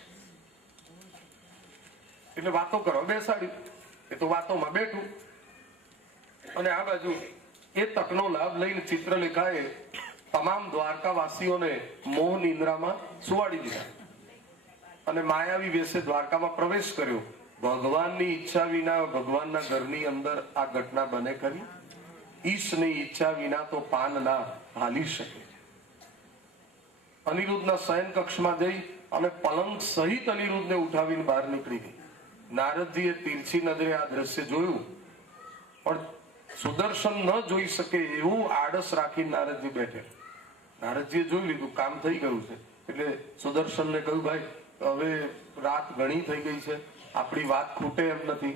એટલે વાતો કરવા બેસાડ્યું. એ તો વાતોમાં બેઠું અને આ બાજુ એ તકનો લાભ લઈને ચિત્રલેખાએ તમામ દ્વારકાવાસીઓને મોહ નિંદ્રામાં સુવાડી દીધા અને માયાવી વેશે દ્વારકામાં પ્રવેશ કર્યો. ભગવાનની ઈચ્છા વિના ભગવાનના ઘરની અંદર આ ઘટના બને ખરી? ઈશની ઈચ્છા વિના તો પાન ના હાલી શકે. અનિરુદ્ધના શયન કક્ષમાં જઈ અને પલંગ સહિત અનિરુદ્ધને ઉઠાવીને બહાર નીકળી ગઈ. નારદજીએ તીરછી નજરે આ દ્રશ્ય જોયું, પણ સુદર્શન ન જોઈ શકે એવું આળસ રાખીને નારદજી બેઠે. નારદજીએ જોઈ લીધું, કામ થઈ ગયું છે. એટલે સુદર્શનને કહ્યું, ભાઈ હવે રાત ઘણી થઈ ગઈ છે, આપણી વાત ખૂટે એમ નથી.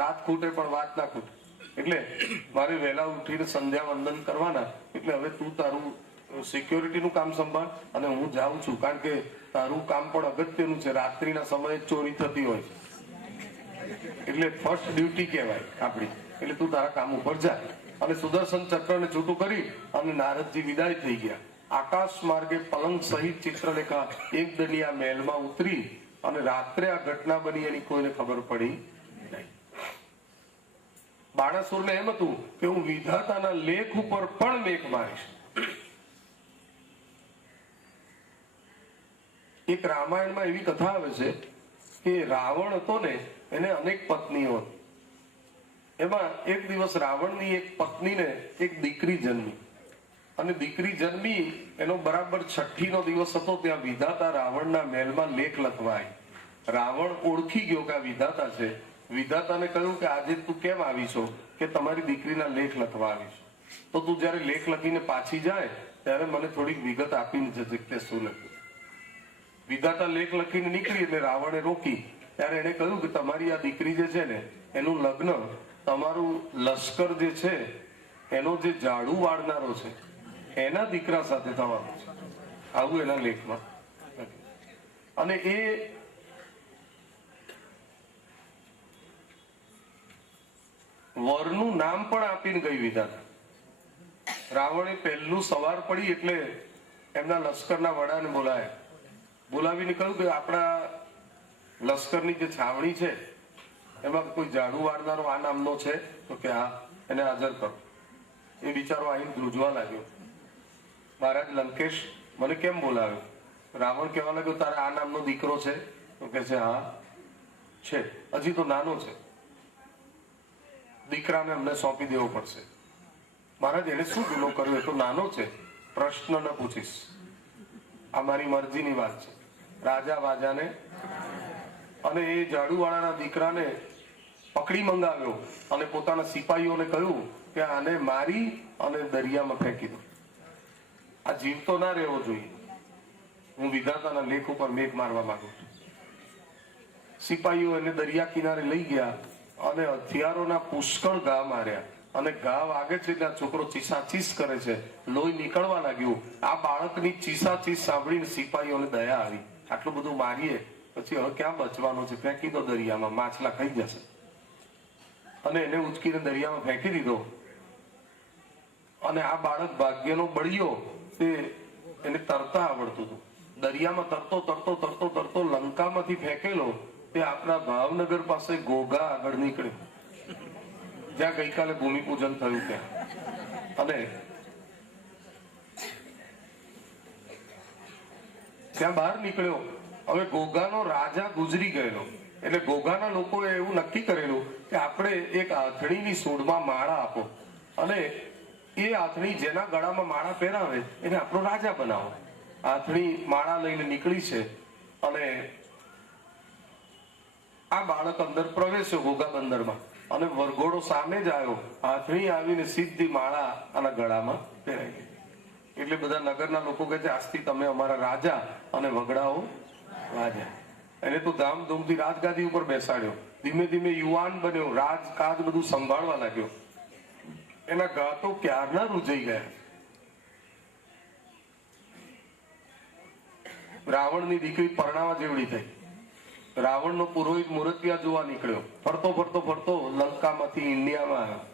રાત ખૂટે પણ વાત ના ખૂટે, એટલે મારે વહેલા ઉઠીને સંધ્યા વંદન કરવાના. એટલે હવે તું તારું સિક્યોરિટીનું કામ સંભાળ અને હું જાઉં છું, કારણ કે તારું કામ પણ અગત્યનું છે. રાત્રિના સમયે ચોરી થતી હોય છે, એટલે ફર્સ્ટ ડ્યુટી કહેવાય આપણી. એટલે તું તારા કામ ઉપર જા. અને સુદર્શન ચક્રને છૂટું કરી અને નારદજી વિદાય થઈ ગયા. આકાશ માર્ગે પલંગ સહિત ચિત્રલેખા એક દનિયા મહેલમાં ઉતરી અને રાત્રે આ ઘટના બની એની કોઈને ખબર પડી નહીં. બાણાસુરને એમ હતું કે હું વિધાતાના લેખ ઉપર પણ મેઘ મારીશ. એક રામાયણમાં એવી કથા આવે છે કે રાવણ હતો ને, એને અનેક પત્નીઓ હતી. એમાં એક દિવસ રાવણની એક પત્નીને એક દીકરી જન્મી અને દીકરી જન્મી એનો બરાબર 6ઠ્ઠી નો દિવસ હતો. ત્યાં વિધાતા રાવણના મહેલમાં લેખ લખવા આવી. રાવણ ઓળખી ગયો કે આ વિધાતા છે. વિધાતાને કહ્યું કે આજે તું કેમ આવી છો? કે તમારી દીકરીના લેખ લખવા આવી છું. તો તું જયારે લેખ લખીને પાછી જાય ત્યારે મને થોડીક વિગત આપીને જજે કે શું લખ્યું. વિધાતા લેખ લખીને નીકળી એટલે રાવણે રોકી. ત્યારે એને કહ્યું કે તમારી આ દીકરી જે છે ને એનું લગ્ન તમારું લશ્કર જે છે એનો જે ઝાડુ વાળનારો છે એના દીકરા સાથે થવાનું છે. આવું એના લેખમાં. અને એ વરનું નામ પણ આપીને ગઈ વિધાતા. રાવણે પહેલું સવાર પડી એટલે એમના લશ્કરના વડાને બોલાવીને કહ્યું કે આપણા લશ્કરની જે છાવણી છે એમાં કોઈ ઝાડુ વાળનારો આ નામનો છે? તો કે હા, એને હાજર કરો. એ બિચારો આવીને ધ્રુજવા લાગ્યો, મહારાજ લંકેશ મને કેમ બોલાવ્યો? રાવણ કહેવા લાગ્યો તારે આ નામનો દીકરો છે? તો કે છે હા છે, હજી તો નાનો છે, દીકરાને અમને સોંપી દેવો પડશે. મહારાજ એને શું ગુનો કર્યો? એ તો નાનો છે, પ્રશ્ન ન પૂછીશ, આ મારી મરજીની વાત છે. રાજા વાજાને અને એ ઝાડુવાળાના દીકરાને પકડી મંગાવ્યો અને પોતાના સિપાહીઓને કહ્યું કે આને મારી અને દરિયામાં ફેંકી દો. આ જીવતો ના રહેવો જોઈએ. હું વિધાતાના લેખ ઉપર મેઘ મારવા માંગુ છું. સિપાહીઓ એને દરિયા કિનારે લઈ ગયા અને હથિયારોના પુષ્કળ ઘા માર્યા અને ઘા વાગે છે એટલે છોકરો ચીસાચીસ કરે છે, લોહી નીકળવા લાગ્યું. આ બાળકની ચીસાચીસ સાંભળીને સિપાહીઓને દયા આવી. આટલું બધું મારીએ પછી હવે ક્યાં બચવાનો છે? ફેંકી દો દરિયામાં, માછલા ખાઈ જશે. અને એને ઉચકીને દરિયામાં ફેંકી દીધો. અને આ બાળક ભાગ્યનો બળિયો, તે એને તરતા આવડતું હતું. દરિયામાં તરતો લંકામાંથી ફેંકેલો તે આપણા ભાવનગર પાસે ઘોઘા આગળ નીકળ્યો, જ્યાં ગઈકાલે ભૂમિપૂજન થયું ત્યાં. અને ત્યાં બહાર નીકળ્યો. હવે ઘોઘાનો રાજા ગુજરી ગયેલો એટલે ઘોઘાના લોકોએ એવું નક્કી કરેલું કે આપણે એક આથણીની સોડમાં માળા આપો અને એ આથણી જેના ગળામાં માળા પહેરાવે એને આપણો રાજા બનાવો. આથણી માળા લઈને નીકળી છે અને આ બાળક અંદર પ્રવેશ્યો ઘોઘા બંદરમાં અને વરઘોડો સામે જ આવ્યો. આથણી આવીને સીધી માળા આના ગળામાં પહેરાઈ ગઈ. એટલે બધા નગરના લોકો કહે છે આજથી તમે અમારા રાજા અને વગડાઓ રાજા. એને તો ધામધૂમથી રાજગાદી ઉપર બેસાડ્યો. ધીમે ધીમે યુવાન બન્યો, રાજકાજ બધું સંભાળવા લાગ્યો. એના ઘા તો ક્યારના રૂજાઈ ગયા. રાવણની દીકરી પરણાવા જેવડી થઈ. રાવણનો પુરોહિત મૂર્તિયા જોવા નીકળ્યો. ફરતો લંકામાંથી ઇન્ડિયામાં આવ્યો,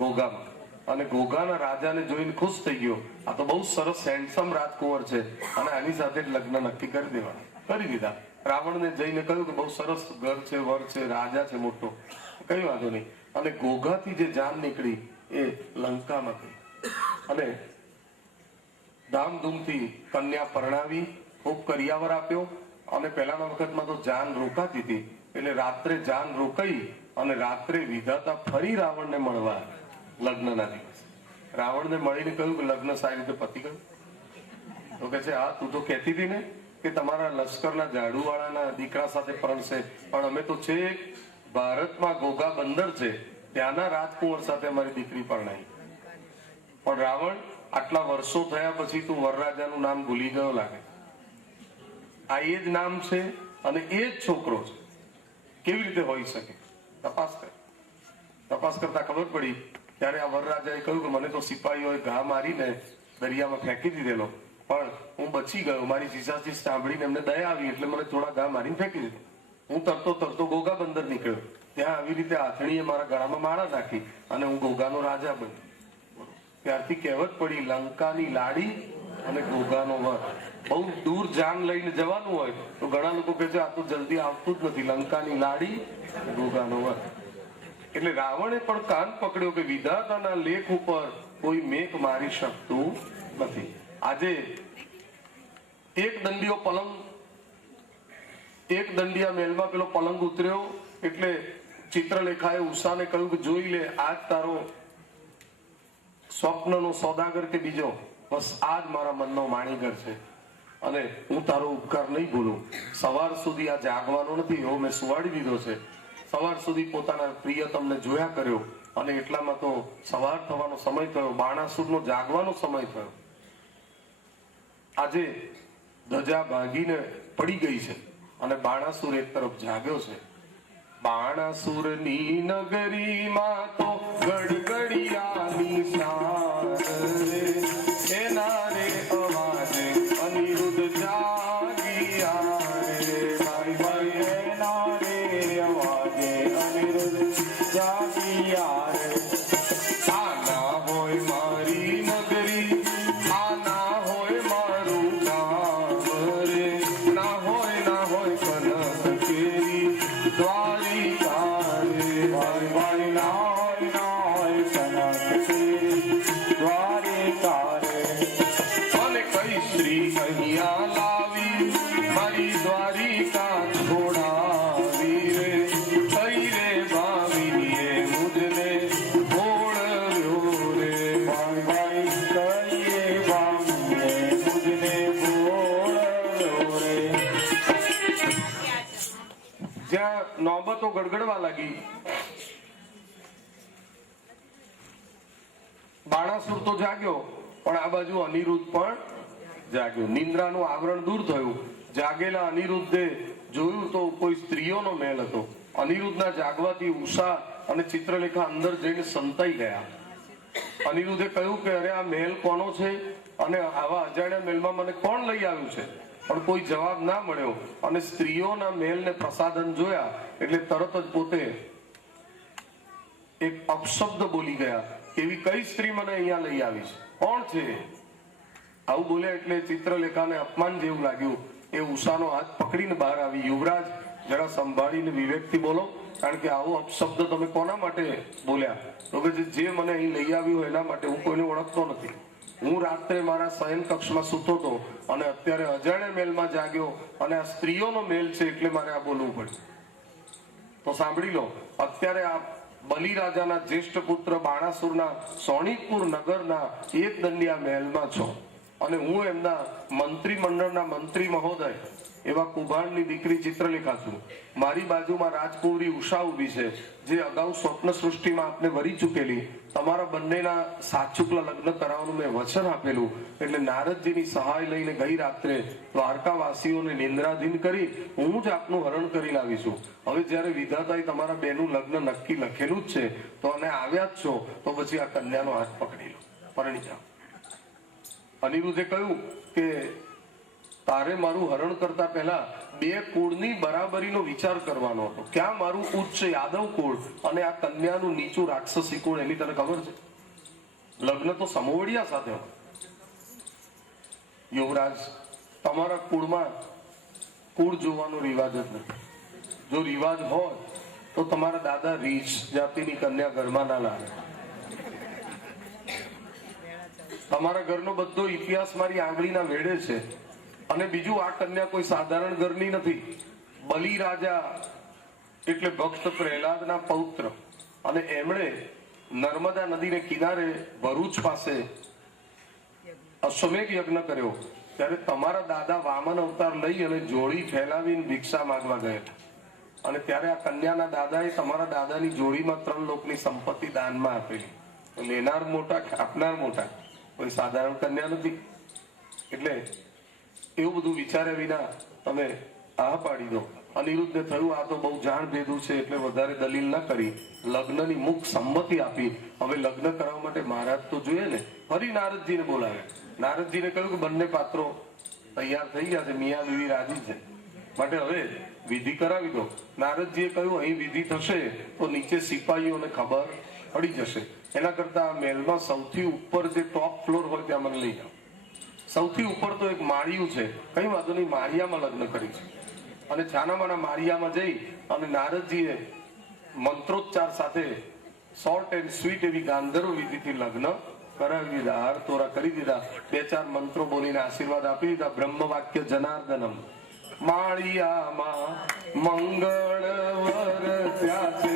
ઘોઘામાં. અને ઘોઘાના રાજાને જોઈને ખુશ થઈ ગયો. આ તો બહુ સરસ હેન્ડસમ રાજકુંવર છે અને આની સાથે જ લગ્ન નક્કી કરી દેવાના. કરી દીધા. રાવણને જઈને કહ્યું કે બહુ સરસ ઘર છે, વર છે, રાજા છે મોટો, કઈ વાંધો નહીં. અને ઘોઘાથી જે જાન નીકળી એ લંકામાં ગઈ અને ધામધૂમથી કન્યા પરણાવી, ખૂબ કરિયાવર આપ્યો. અને પહેલાના વખતમાં તો જાન રોકાતી હતી એટલે રાત્રે જાન રોકાઈ અને રાત્રે વિધાતા ફરી રાવણને મળવા લગ્નના દિવસે. રાવણને મળીને કહ્યું કે લગ્ન સારી રીતે પતી ગયું? તો કે છે હા, તું તો કહેતી હતી ને કે તમારા લશ્કરના ઝાડુવાળાના દીકરા સાથે પરણશે, પણ અમે તો છે ભારતમાં ઘોઘા બંદર છે ત્યાંના રાજકુંવર સાથે અમારી દીકરી પરણાઈ. પણ રાવણ, આટલા વર્ષો થયા પછી તું વરરાજાનું નામ ભૂલી ગયો લાગે. આ એ જ નામ છે અને એ જ છોકરો છે. કેવી રીતે હોઈ શકે? તપાસ કરતા ખબર પડી. ત્યારે આ વરરાજાએ કહ્યું કે મને તો સિપાહીઓએ ઘા મારીને દરિયામાં ફેંકી દીધેલો, પણ હું બચી ગયો. મારી ચીસાચીસ સાંભળીને એમને દયા આવી એટલે મને થોડા ઘા મારીને ફેંકી દીધો. હું તરતો ઘોઘા બંદર નીકળ્યો. ત્યાં આવી રીતે આથણીએ મારા ગળામાં માળા નાખી અને હું ઘોઘાનો રાજા બન્યો. ત્યારથી કહેવત પડી, લંકાની લાડી અને ઘોઘાનો વર. બહુ દૂર જાન લઈને જવાનું હોય તો ઘણા લોકો કહે છે આ તો જલ્દી આવતું જ નથી, લંકાની લાડી ઘોઘાનો વર. એટલે રાવણે પણ કાન પકડ્યો કે વિધાતાના લેખ ઉપર કોઈ મેઘ મારી શકતું નથી. આજે એક દંડિયા મહેલમાં પેલો પલંગ ઉતર્યો એટલે ચિત્રલેખાએ ઉષાને કહ્યું કે જોઈ લે, આજ તારો સ્વપ્નનો સોદાગર કે બીજો, બસ આજ મારા મનનો માણીગર છે અને હું તારો ઉપકાર નહીં ભૂલું. સવાર સુધી આ જાગવાનો નથી, એવો મેં સુવાડી દીધો છે. સવાર સુધી પોતાના પ્રિયતમને જોયા કર્યો અને એટલામાં તો સવાર થવાનો સમય થયો, બાણાસુરનો જાગવાનો સમય થયો. આજે ધજા ભાગીને પડી ગઈ છે અને બાણાસુર એક તરફ જાગ્યો છે. બાણાસુરની નગરીમાં તો ગડગડિયાની શાન રે, એના રે અવાજે અનિરુદ્ધ જાગિયા રે. ઘંટડીઓ ગડગડવા લાગી. બાણાસુર તો જાગ્યો, પણ આ બાજુ અનિરુદ્ધ પણ જાગ્યો. નિંદ્રાનું આવરણ દૂર થયું. જાગેલા અનિરુદ્ધે જોયું તો કોઈ સ્ત્રીઓનો મહેલ હતો. અનિરુદ્ધના જાગવાથી ઉષા અને ચિત્રલેખા અંદર જઈને સંતાઈ ગયા. અનિરુદ્ધે કહ્યું કે અરે આ મહેલ કોનો છે અને આવા અજાણ્યા મહેલમાં મને કોણ લઈ આવ્યું છે? પણ કોઈ જવાબ ના મળ્યો અને સ્ત્રીઓના મહેલને પ્રસાધન જોયા એટલે તરત જ પોતે એક અપશબ્દ બોલી ગયા. એવી કઈ સ્ત્રી મને અહીંયા લઈ આવી છે? કોણ છે? આવું બોલ્યા એટલે ચિત્રલેખાને અપમાન જેવું લાગ્યું. એ ઉષાનો હાથ પકડીને બહાર આવી. યુવરાજ, જરા સંભાળીને વિવેકથી બોલો, કારણ કે આવો અપશબ્દ તમે કોના માટે બોલ્યા? તો કે જે મને અહીં લઈ આવ્યું એના માટે. હું કોઈને ઓળખતો નથી. હું રાત્રે મારા શયન કક્ષમાં સૂતો હતો અને અત્યારે અજાણ્યા મહેલમાં જાગ્યો અને આ સ્ત્રીઓનો મહેલ છે એટલે મારે આ બોલવું પડ્યું. તો સાંભળી લો, અત્યારે આ બલિરાજાના જ્યેષ્ઠ પુત્ર બાણાસુરના સોણીતપુર નગરના એક દંડિયા મહેલમાં છો અને હું એમના મંત્રીમંડળના મંત્રી મહોદય એવા કુભાંડની દીકરી ચિત્રલેખા છું. મારી બાજુમાં રાજકુંવરી ઉષા ઊભી છે, જે અગાઉ સ્વપ્ન સૃષ્ટિમાં આપને વરી ચૂકેલી. તમારા બંનેના સાચુકલા લગ્ન કરાવવાનું મેં વચન આપેલું એટલે નારદજીની સહાય લઈને ગઈ રાત્રે દ્વારકાવાસીઓને નિંદ્રાધીન કરી હું જ આપનું હરણ કરી લાવીશું. હવે જ્યારે વિધાતાએ તમારા બેનું લગ્ન નક્કી લખેલું જ છે તો અને આવ્યા જ છો તો પછી આ કન્યાનો હાથ પકડી લો, પરણી જાઓ. અનિરુદ્ધે કહ્યું કે તારે મારું હરણ કરતા પહેલા બે કુળની બરાબરીનો વિચાર કરવાનો હતો. ક્યાં મારું ઉચ્ચ યાદવ કુળ અને આ કન્યાનું નીચું રાક્ષસી કુળ, એની તને ખબર છે? લગ્ન તો સમોવડિયા સાથે હોય. યુવરાજ, તમારા કુળમાં કુળ જોવાનો રિવાજ જ નથી. જો રિવાજ હોય તો તમારા દાદા રીછ જાતિની કન્યા ઘરમાં ના લાવે. તમારા ઘરનો બધો ઇતિહાસ મારી આંગળીના વેડે છે. અને બીજું, આ કન્યા કોઈ સાધારણ ઘરની નથી. બલિરાજા એટલે ભક્ત પ્રહલાદના પૌત્ર, અને એમણે નર્મદા નદીને કિનારે ભરૂચ પાસે અશ્વમેઘ યજ્ઞ કર્યો ત્યારે તમારા દાદા વામન અવતાર લઈ અને જોડી ફેલાવીને ભિક્ષા માંગવા ગયા. અને ત્યારે આ કન્યાના દાદાએ તમારા દાદાની જોડીમાં 3 લોકની સંપત્તિ દાનમાં આપેલી. લેનાર મોટા, આપનાર મોટા, કોઈ સાધારણ કન્યા નથી. એટલે એવું બધું વિચાર્યા વિના તમે આ પાડી દો. અનિરુદ્ધને થયું આ તો બહુ જાણ ભેદું છે એટલે વધારે દલીલ ન કરી લગ્નની મુખ સંમતિ આપી. હવે લગ્ન કરવા માટે મહારાજ તો જોઈએ ને. ફરી નારદજીને બોલાવ્યા. નારદજીને કહ્યું કે બંને પાત્રો તૈયાર થઈ ગયા છે, મિયા બીવી રાજી છે, માટે હવે વિધિ કરાવી દો. નારદજીએ કહ્યું અહીં વિધિ થશે તો નીચે સિપાહીઓને ખબર પડી જશે. એના કરતા મહેલમાં સૌથી ઉપર જે ટોપ ફ્લોર હોય ત્યાં મને લઈ જાઓ. સૌથી ઉપર તો એક માળિયું છે, કઈ વાંધો નહીં, માળિયામાં લગ્ન કરી છે. અને છાનામાના માળિયામાં જઈ અને નારદજીએ મંત્રોચ્ચાર સાથે શોર્ટ એન્ડ સ્વીટ એવી ગાંધર્વ વિધિથી લગ્ન કરાવી દીધા. હાર તોરા કરી દીધા. 2-4 મંત્રો બોલીને આશીર્વાદ આપી દીધા. બ્રહ્મ વાક્ય જનાર્દનમ. માળિયામાં મંગળ વર ત્યાસે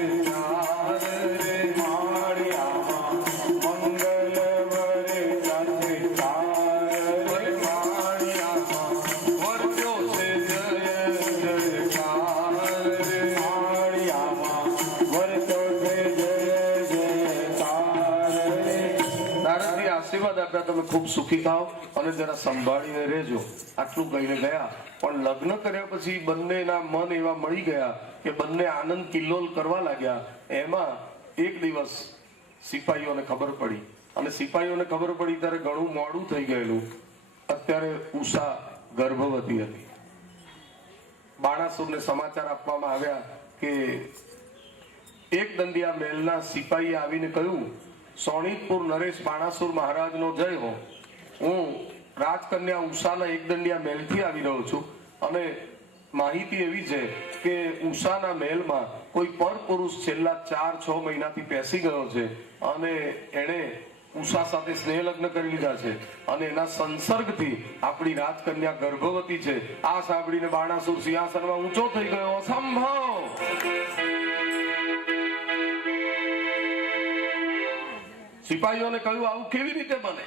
રે માળિયામાં મંગળ વર ત્યાસે આશીર્વાદ આપ્યા તમે ખૂબ સુખી થાવ અને જરા સંભાળીને રહેજો. આટલું કહીને ગયા. પણ લગ્ન કર્યા પછી બંનેના મન એવા મળી ગયા કે બંને આનંદ કિલ્લોલ કરવા લાગ્યા. એમાં એક દિવસ સિપાહીઓને ખબર પડી અને સિપાહીઓને ખબર પડી ત્યારે ઘણું મોડું થઈ ગયેલું. અત્યારે ઉષા ગર્ભવતી હતી. બાણાસુરને સમાચાર આપવામાં આવ્યા કે એક દંડિયા મહેલના સિપાહીએ આવીને કહ્યું, સોણીતપુર નરેશ બાણાસુર મહારાજનો જય હો. હું રાજકન્યા ઉષાના એક દંડિયા મહેલથી આવી રહ્યો છું અને માહિતી એવી છે કે ઉષાના મહેલમાં કોઈ પર પુરુષ છેલ્લા 4-6 મહિનાથી પેસી ગયો છે અને એણે ઉષા સાથે સ્નેહ લગ્ન કરી લીધા છે અને એના સંસર્ગથી આપણી રાજકન્યા ગર્ભવતી છે. આ સાંભળીને બાણાસુર સિંહાસનમાં ઊંચો થઈ ગયો. અસંભવ! સિપાહીઓને કહ્યું આવું કેવી રીતે બને?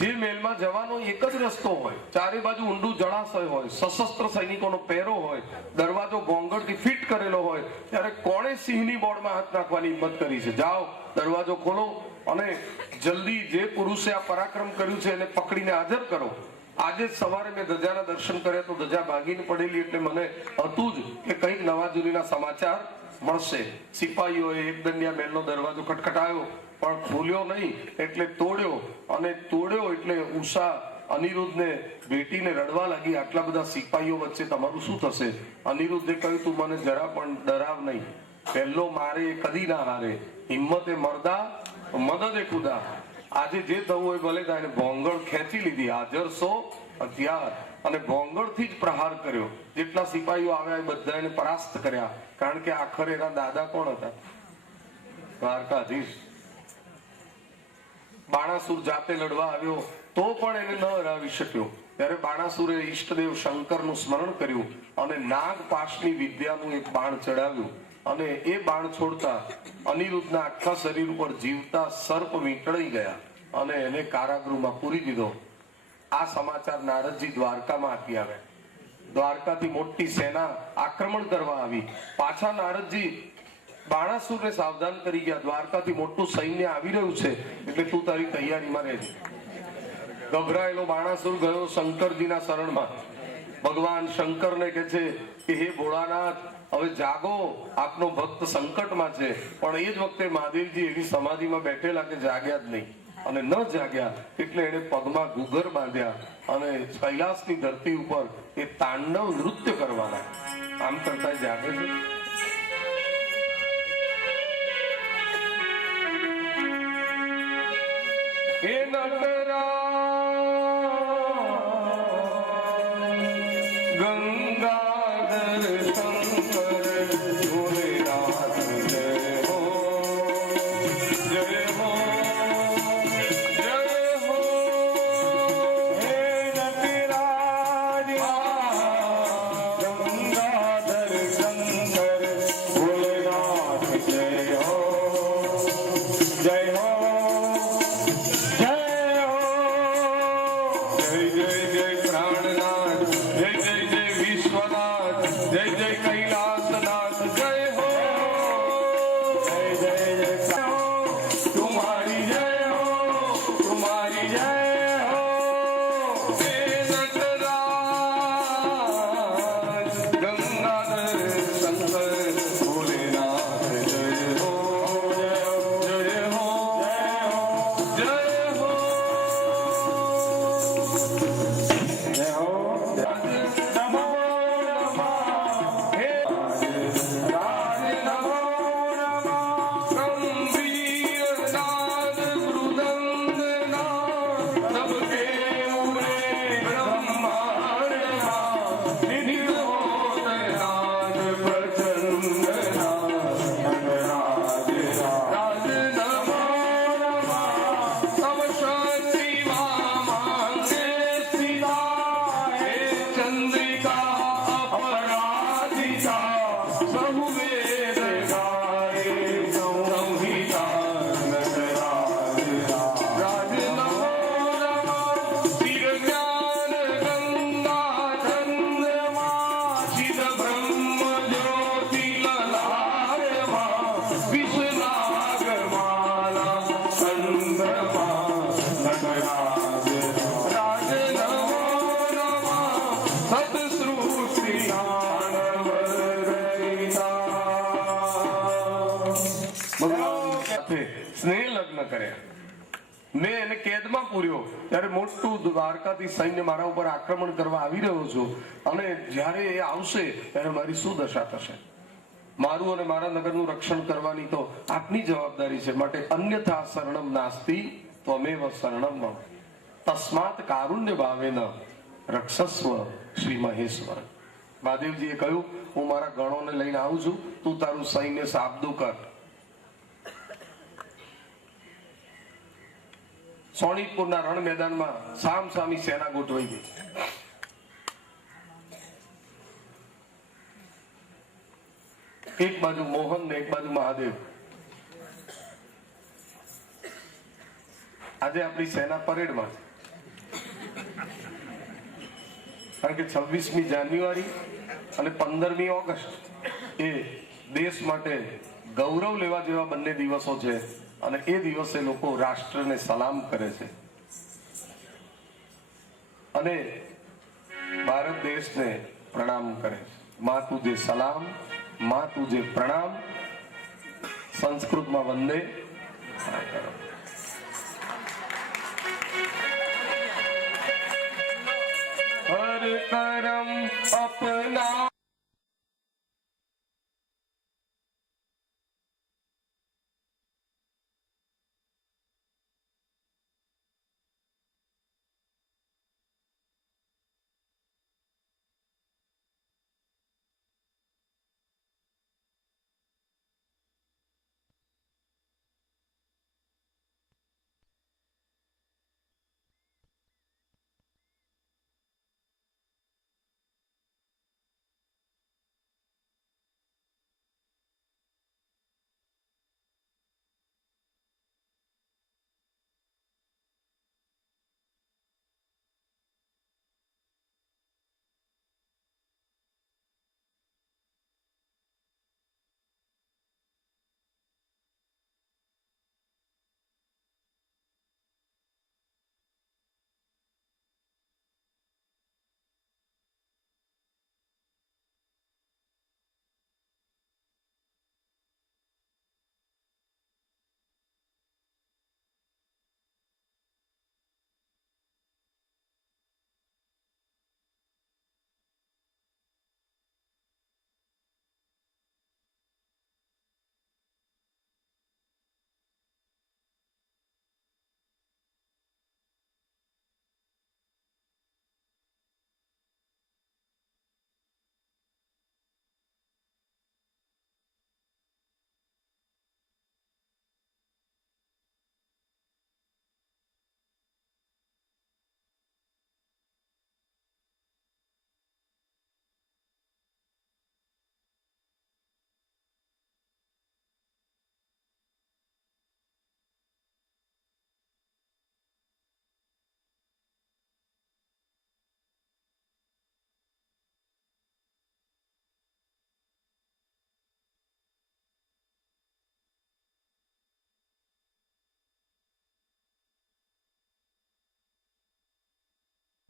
જે મહેલમાં જવાનો એક જ રસ્તો હોય, ચારે બાજુ ઊંડું જળાશય હોય, સશસ્ત્ર સૈનિકોનો પહેરો હોય, દરવાજો ઘોંઘણથી ફિટ કરેલો હોય, ત્યારે કોણે સિંહની બોર્ડમાં હાથ નાખવાની હિંમત કરી છે? જાઓ, દરવાજો ખોલો અને જલ્દી જે પુરુષે આ પરાક્રમ કર્યું છે એને પકડીને હાજર કરો. આજે જ સવારે મેં ધજાના દર્શન કર્યા તો ધજા ભાગીને પડેલી, એટલે મને હતું જ કે કંઈક નવા જૂનીના સમાચાર મળશે. સિપાહીઓએ એકદંડિયા મહેલનો દરવાજો ખટખટાયો પણ ખોલ્યો નહીં, એટલે તોડ્યો, અને તોડ્યો એટલે ઉષા અનિરુદ્ધને ભેટીને રડવા લાગી, આટલા બધા સિપાહીઓ વચ્ચે તમારું શું થશે? અનિરુદ્ધે કહ્યું, તું મને જરા પણ ડરાવ નહીં, પહેલો મારે કદી ના હારે, હિંમતે મરદા મદદે ખુદા. આજે જે થવું હોય ભલે થાય. ભોંગળ ખેંચી લીધી, હાજર સો હથિયાર, અને ભોંગળથી જ પ્રહાર કર્યો. જેટલા સિપાહીઓ આવ્યા એ બધા એને પરાસ્ત કર્યા, કારણ કે આખરે એના દાદા કોણ હતા? દ્વારકાધીશ. બાણાસુર જાતે લડવા આવ્યો તો પણ એને ન હરાવી શક્યો. ત્યારે બાણાસુરે ઈષ્ટદેવ શંકરનું સ્મરણ કર્યું અને નાગપાશની વિદ્યાનું એક બાણ ચડાવ્યું, અને એ બાણ છોડતા અનિરુદ્ધના આખા શરીર ઉપર જીવતા સર્પ વીંટળાઈ ગયા અને એને કારાગૃહમાં પૂરી દીધો. આ સમાચાર નારદજી દ્વારકામાં આપી આવ્યા. દ્વારકાથી મોટી સેના આક્રમણ કરવા આવી. પાછા નારદજી બાણાસુરને સાવધાન કરી ગયા, દ્વારકાથી મોટું સૈન્ય આવી રહ્યું છે, એટલે તું તારી તૈયારીમાં રહેજે. ગભરાયેલો બાણાસુર ગયો શંકરજીના શરણમાં. ભગવાન શંકરને કહે છે કે હે ભોળાનાથ, હવે જાગો, આપનો ભક્ત સંકટમાં છે. પણ એ જ વખતે મહાદેવજી એવી સમાધિમાં બેઠેલા કે જાગ્યા જ નહીં, અને ન જાગ્યા એટલે એને પગમાં ઘૂઘર બાંધ્યા અને કૈલાસની ધરતી ઉપર એ તાંડવ નૃત્ય કરવાના. આમ કરતા જાગે છે. હે નટરા ગંગાધર શંકર ભોલેનાથ જય હો, જય હો, જય હો. હે નટરાજ ગંગાધર શંકર ભોલેનાથ જય હો, જય હો. સ્નેહ લગ્ન કર્યા. મેં એને કેદમાં પૂર્યો ત્યારે મોટું દ્વારકાથી સૈન્ય મારા ઉપર આક્રમણ કરવા આવી રહ્યો છું, અને જ્યારે એ આવશે ત્યારે મારી શું દશા થશે? મારું અને મારા નગરનું રક્ષણ કરવાની તો આપની જવાબદારી છે. માટે અન્યથા શરણમ નાસ્તિ ત્વમેવ શરણમ મમ તસ્માત કારુણ્ય ભાવેન રક્ષસ્વ શ્રી મહેશ્વર. મહાદેવજીએ કહ્યું, હું મારા ગણોને લઈને આવું છું, તું તારું સૈન્ય સાબદું કર. સોનીતપુરના રણ મેદાનમાં સામ સામી સેના ગોઠવાઈ ગઈ. એક બાજુ મોહન ને એક બાજુ મહાદેવ. આજે આપણી સેના પરેડમાં છે. કારણ કે 26મી જાન્યુઆરી અને 15મી ઓગસ્ટ એ દેશ માટે ગૌરવ લેવા જેવા બંને દિવસો છે અને એ દિવસે લોકો રાષ્ટ્રને સલામ કરે છે અને ભારત દેશને પ્રણામ કરે છે। માં તુજે સલામ, માં તુજે પ્રણામ, સંસ્કૃતમાં વંદે હર કરમ અપના